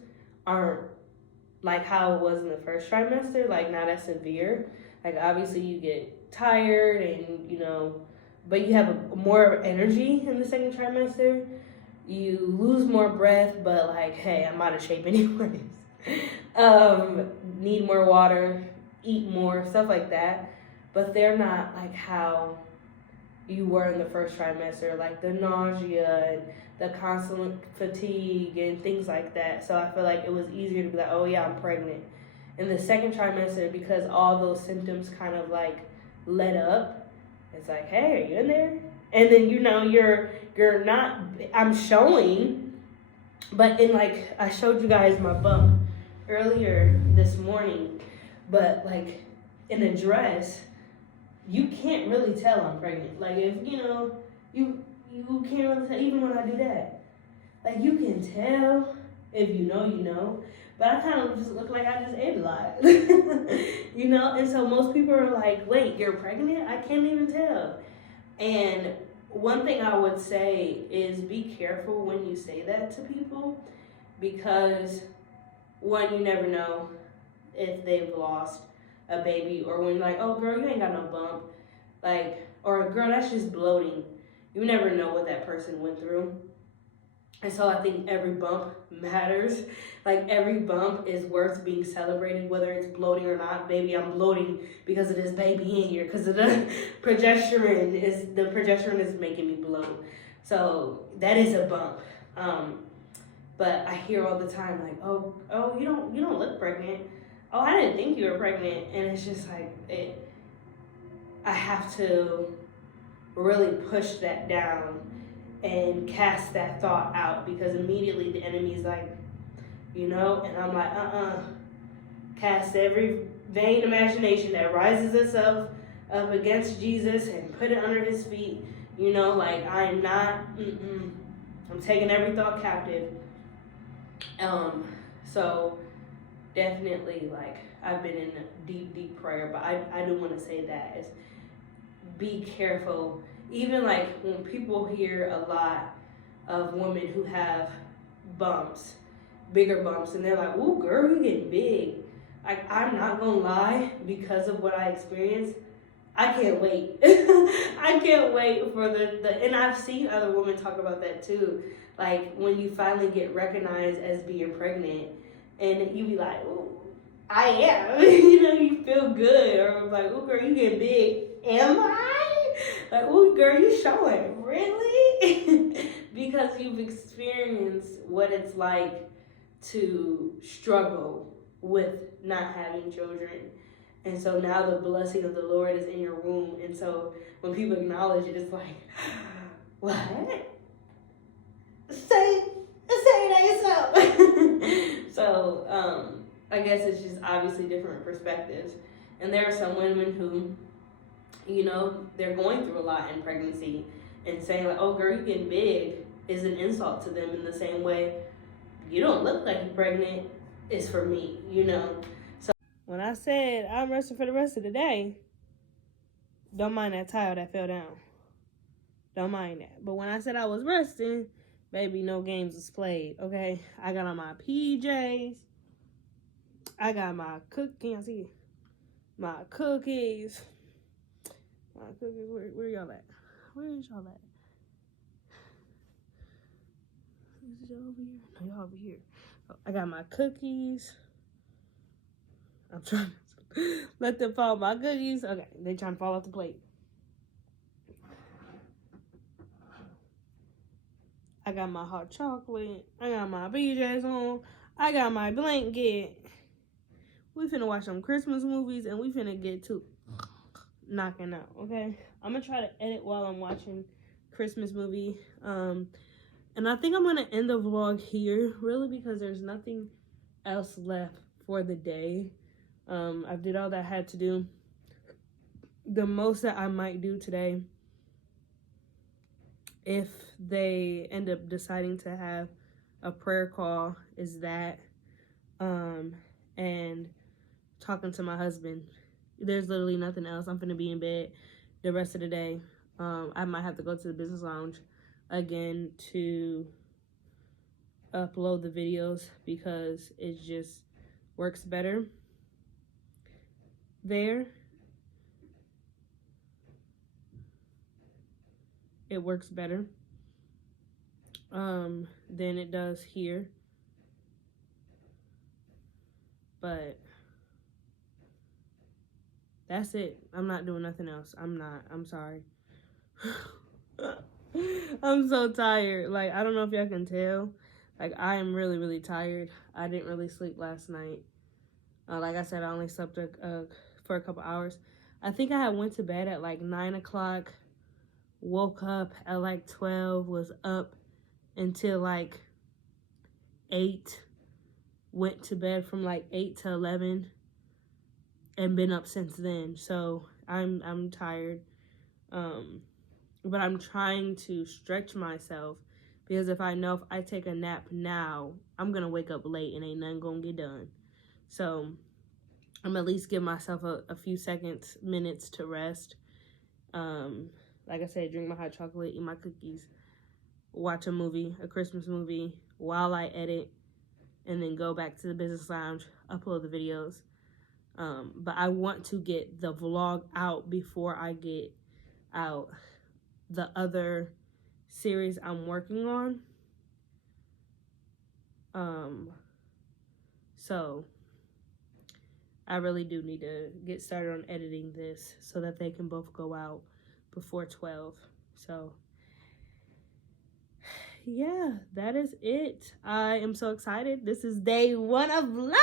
aren't like how it was in the first trimester, like not as severe. Like obviously you get tired and but you have more energy in the second trimester. You lose more breath, but like, hey, I'm out of shape anyways. Need more water, eat more, stuff like that. But they're not like how you were in the first trimester, like the nausea and the constant fatigue and things like that. So I feel like it was easier to be like, oh yeah, I'm pregnant. In the second trimester, because all those symptoms kind of like let up, it's like, hey, are you in there? And then you're not. I'm showing, but in like I showed you guys my bump earlier this morning, but like in a dress you can't really tell I'm pregnant. Like if you can't really tell even when I do that. Like you can tell if you know. But I kind of just look like I just ate a lot. And so most people are like, wait, you're pregnant? I can't even tell. And one thing I would say is be careful when you say that to people because one, you never know if they've lost a baby or when like, oh girl, you ain't got no bump. Like, or girl, that's just bloating. You never know what that person went through. And so I think every bump matters. Like every bump is worth being celebrated, whether it's bloating or not. Baby, I'm bloating because of this baby in here, because of the progesterone is making me bloat. So that is a bump. But I hear all the time like, oh, you don't look pregnant. Oh, I didn't think you were pregnant, and it's just like I have to really push that down and cast that thought out because immediately the enemy's like, and I'm like, cast every vain imagination that rises itself up against Jesus and put it under his feet. Like I'm not, I'm taking every thought captive. So definitely like I've been in deep prayer, but I do want to say that is be careful. Even like when people hear a lot of women who have bumps, bigger bumps, and they're like, "Ooh, girl, you getting big." Like I'm not gonna lie, because of what I experienced, I can't wait. I can't wait for the and I've seen other women talk about that too. Like when you finally get recognized as being pregnant, and you be like, "Ooh, I am." You feel good, or like, "Ooh, girl, you getting big." Am I? Like, "Ooh, girl, you showing really?" Because you've experienced what it's like to struggle with not having children. And so now the blessing of the Lord is in your womb. And so when people acknowledge it, it's like, what? Say it yourself. So I guess it's just obviously different perspectives. And there are some women who, they're going through a lot in pregnancy and saying like, oh girl, you getting big is an insult to them in the same way. You don't look like you're pregnant is for me, So when I said I'm resting for the rest of the day, don't mind that tile that fell down. Don't mind that. But when I said I was resting, baby, no games was played, okay? I got on my PJs. I got my can y'all see? My cookies. My cookies, where y'all at? Where is y'all at? Is y'all over here? No, y'all over here. Oh, I got my cookies. I'm trying to let them fall. My cookies. Okay, they trying to fall off the plate. I got my hot chocolate. I got my BJs on. I got my blanket. We finna watch some Christmas movies and we finna get to knocking out, okay? I'm gonna try to edit while I'm watching Christmas movie. And I think I'm gonna end the vlog here, really, because there's nothing else left for the day. I did all that I had to do. The most that I might do today if they end up deciding to have a prayer call, is that, and talking to my husband. There's literally nothing else. I'm gonna be in bed the rest of the day. I might have to go to the business lounge again to upload the videos because it just works better there. It works better than it does here. But that's it. I'm not doing nothing else. I'm sorry. I'm so tired. Like, I don't know if y'all can tell. Like, I am really, really tired. I didn't really sleep last night. Like I said, I only slept for a couple hours. I think I had went to bed at like 9 o'clock, woke up at like 12, was up until like 8, went to bed from like 8 to 11, and been up since then. So I'm tired. But I'm trying to stretch myself because if I take a nap now, I'm gonna wake up late and ain't nothing gonna get done. So I'm at least give myself a few minutes to rest. Like I said, drink my hot chocolate, eat my cookies, watch a movie, a Christmas movie, while I edit, and then go back to the business lounge, upload the videos. But I want to get the vlog out before I get out the other series I'm working on. So I really do need to get started on editing this so that they can both go out before 12. So yeah, that is it. I am so excited. This is day 1 of Vlogmas.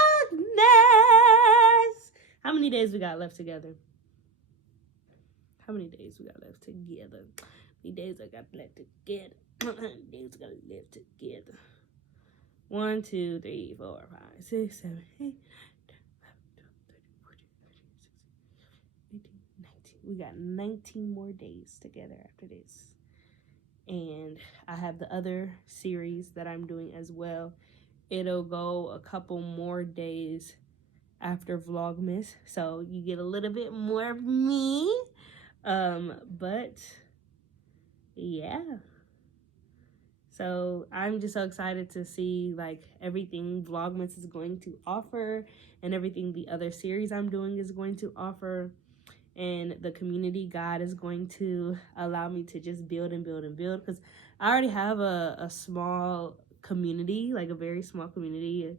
How many days we got left together? How many days we got left together? How many days I got left together? How many days I got left together? 1, 2, 3, 4, 5, 6, 7, 8, 9, 10, 11, 12, 13, 14, 15, 16, 18, 19. We got 19 more days together after this. And I have the other series that I'm doing as well. It'll go a couple more days after Vlogmas, so you get a little bit more of me. But yeah. So I'm just so excited to see like everything Vlogmas is going to offer and everything the other series I'm doing is going to offer. And the community God is going to allow me to just build and build and build, because I already have a small community, like a very small community.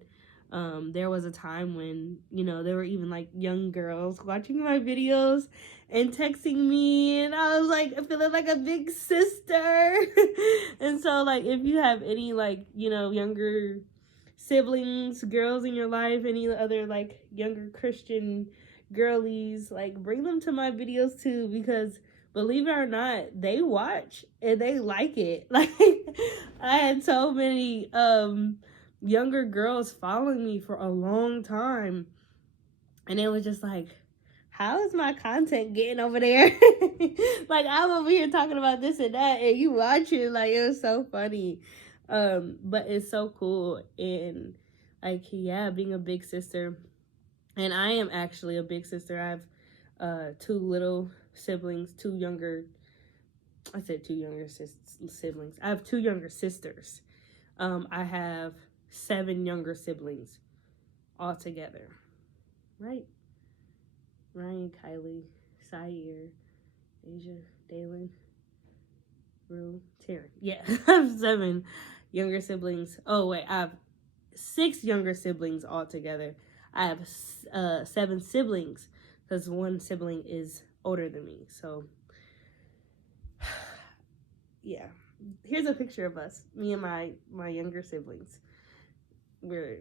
And there was a time when, you know, there were even like young girls watching my videos and texting me, and I was like feeling like a big sister. And so like if you have any like, you know, younger siblings, girls in your life, any other like younger Christian girlies, like bring them to my videos too, because believe it or not, they watch and they like it. Like I had so many younger girls following me for a long time, and it was just like, how is my content getting over there? Like I'm over here talking about this and that and you watching. Like it was so funny. But it's so cool. And like, yeah, being a big sister. And I am actually a big sister. I have 2 little siblings, 2 younger, I said 2 younger siblings. I have 2 younger sisters. I have 7 younger siblings altogether. Right? Ryan, Kylie, Sayer, Asia, Dalen, Rue, Taryn. Yeah, I have 7 younger siblings. Oh, wait, I have 6 younger siblings altogether. I have 7 siblings because 1 sibling is older than me. So, yeah. Here's a picture of us, me and my younger siblings. We're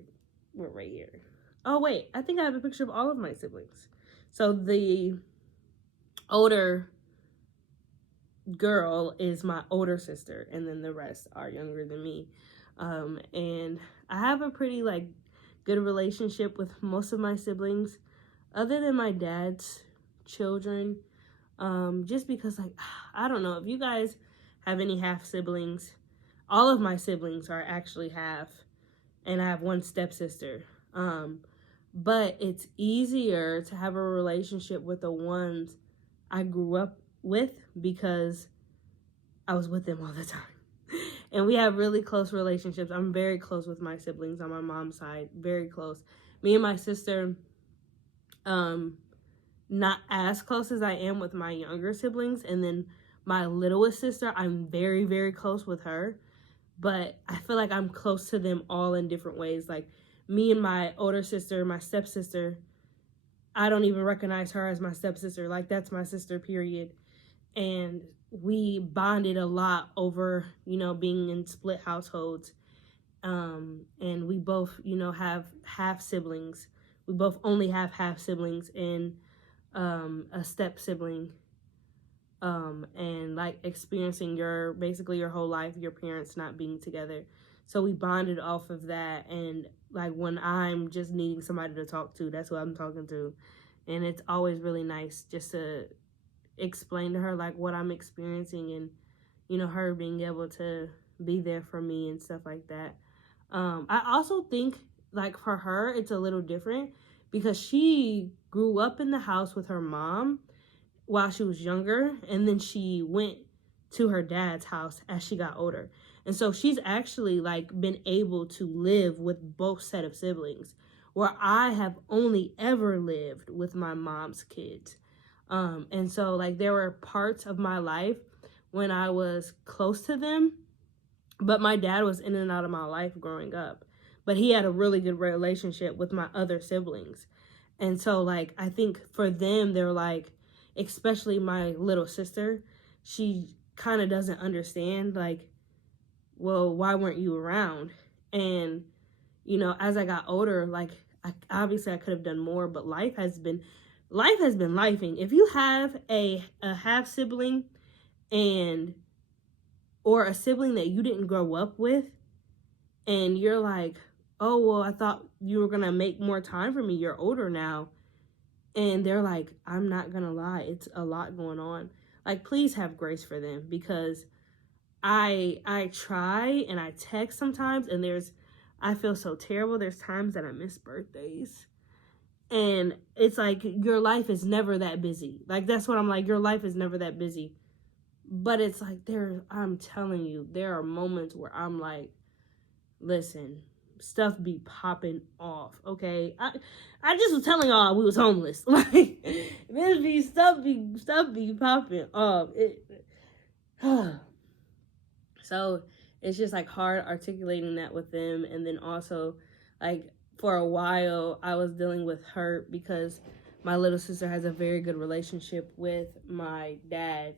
right here. Oh, wait. I think I have a picture of all of my siblings. So, the older girl is my older sister, and then the rest are younger than me. And I have a pretty, like, good relationship with most of my siblings, other than my dad's children, just because, like, I don't know, if you guys have any half siblings. All of my siblings are actually half, and I have one stepsister. But it's easier to have a relationship with the ones I grew up with because I was with them all the time. And we have really close relationships. I'm very close with my siblings on my mom's side, very close. Me and my sister, not as close as I am with my younger siblings. And then my littlest sister, I'm very, very close with her. But I feel like I'm close to them all in different ways. Like me and my older sister, my stepsister, I don't even recognize her as my stepsister. Like that's my sister, period. And we bonded a lot over, being in split households. And we both, have half siblings. We both only have half siblings and a step sibling. And like experiencing basically your whole life, your parents not being together. So we bonded off of that. And like when I'm just needing somebody to talk to, that's who I'm talking to. And it's always really nice just to explain to her like what I'm experiencing and, her being able to be there for me and stuff like that. I also think like for her, it's a little different because she grew up in the house with her mom while she was younger, and then she went to her dad's house as she got older. And so she's actually like been able to live with both set of siblings, where I have only ever lived with my mom's kids. And so like there were parts of my life when I was close to them, but my dad was in and out of my life growing up. But he had a really good relationship with my other siblings. And so like I think for them, they're like, especially my little sister, she kind of doesn't understand like, well, why weren't you around? And as I got older, like obviously I could have done more, but life has been lifing. If you have a half sibling or a sibling that you didn't grow up with, and you're like, oh well, I thought you were gonna make more time for me, you're older now. And they're like, I'm not gonna lie, it's a lot going on. Like, please have grace for them, because I try and I text sometimes, and I feel so terrible. There's times that I miss birthdays. And it's like, your life is never that busy. Like, that's what I'm like, your life is never that busy. But it's like, I'm telling you, there are moments where I'm like, listen, stuff be popping off, okay? I just was telling y'all we was homeless. Like, stuff be popping off. So it's just like hard articulating that with them. And then also like for a while I was dealing with hurt because my little sister has a very good relationship with my dad,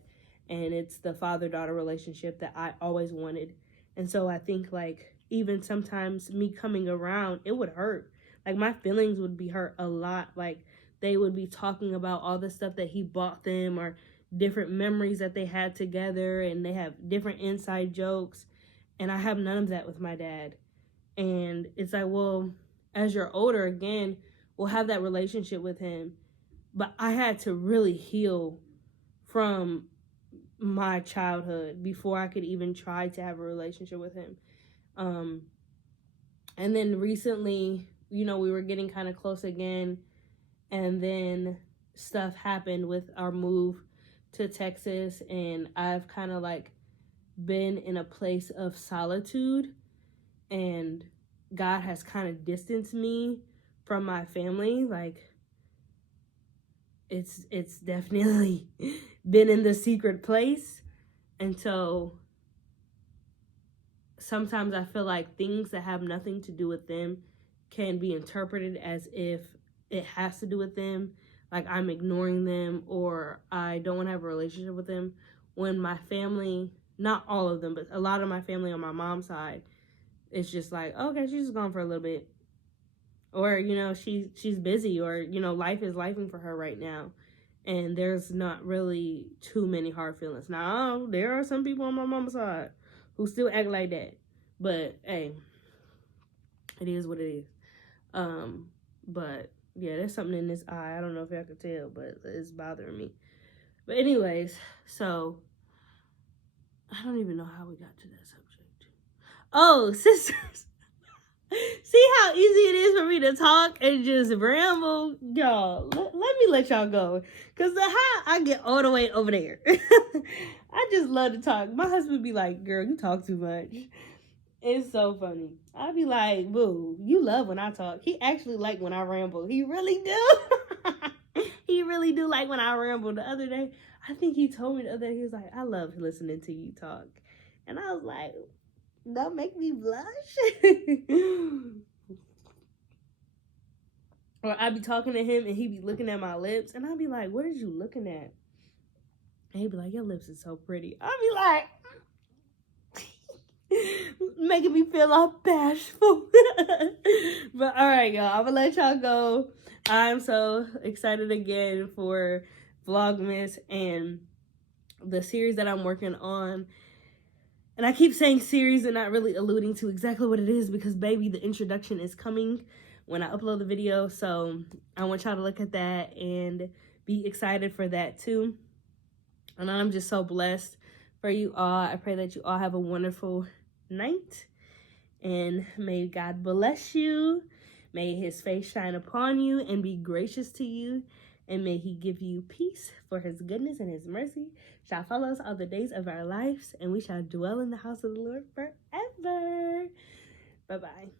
and it's the father-daughter relationship that I always wanted. And so I think like even sometimes me coming around, it would hurt. Like my feelings would be hurt a lot. Like they would be talking about all the stuff that he bought them or different memories that they had together, and they have different inside jokes. And I have none of that with my dad. And it's like, well, as you're older again, we'll have that relationship with him. But I had to really heal from my childhood before I could even try to have a relationship with him. And then recently, we were getting kind of close again, and then stuff happened with our move to Texas, and I've kind of like been in a place of solitude, and God has kind of distanced me from my family. Like it's definitely been in the secret place. And so sometimes I feel like things that have nothing to do with them can be interpreted as if it has to do with them. Like I'm ignoring them, or I don't want to have a relationship with them, when my family, not all of them, but a lot of my family on my mom's side, it's just like, okay, she's just gone for a little bit. Or, she's busy, or, life is lifing for her right now. And there's not really too many hard feelings. Now, there are some people on my mom's side who still act like that. But, hey, it is what it is. But, yeah, there's something in this eye. I don't know if y'all can tell, but it's bothering me. But anyways, so I don't even know how we got to that subject. Oh, sisters. See how easy it is for me to talk and just ramble? Y'all, let me let y'all go. Because how I get all the way over there. I just love to talk. My husband be like, girl, you talk too much. It's so funny. I be like, boo, you love when I talk. He actually like when I ramble. He really do. He really do like when I ramble. The other day, I think he told me the other day, he was like, I love listening to you talk. And I was like, don't make me blush. Or I'd be talking to him and he'd be looking at my lips and I'd be like, what are you looking at? And he'd be like, your lips are so pretty. I'd be like, making me feel all bashful. But all right, y'all, I'm gonna let y'all go. I'm so excited again for Vlogmas and the series that I'm working on. And I keep saying series and not really alluding to exactly what it is because, baby, the introduction is coming when I upload the video. So I want y'all to look at that and be excited for that too. And I'm just so blessed for you all. I pray that you all have a wonderful night. And may God bless you. May his face shine upon you and be gracious to you. And may he give you peace, for his goodness and his mercy shall follow us all the days of our lives, and we shall dwell in the house of the Lord forever. Bye-bye.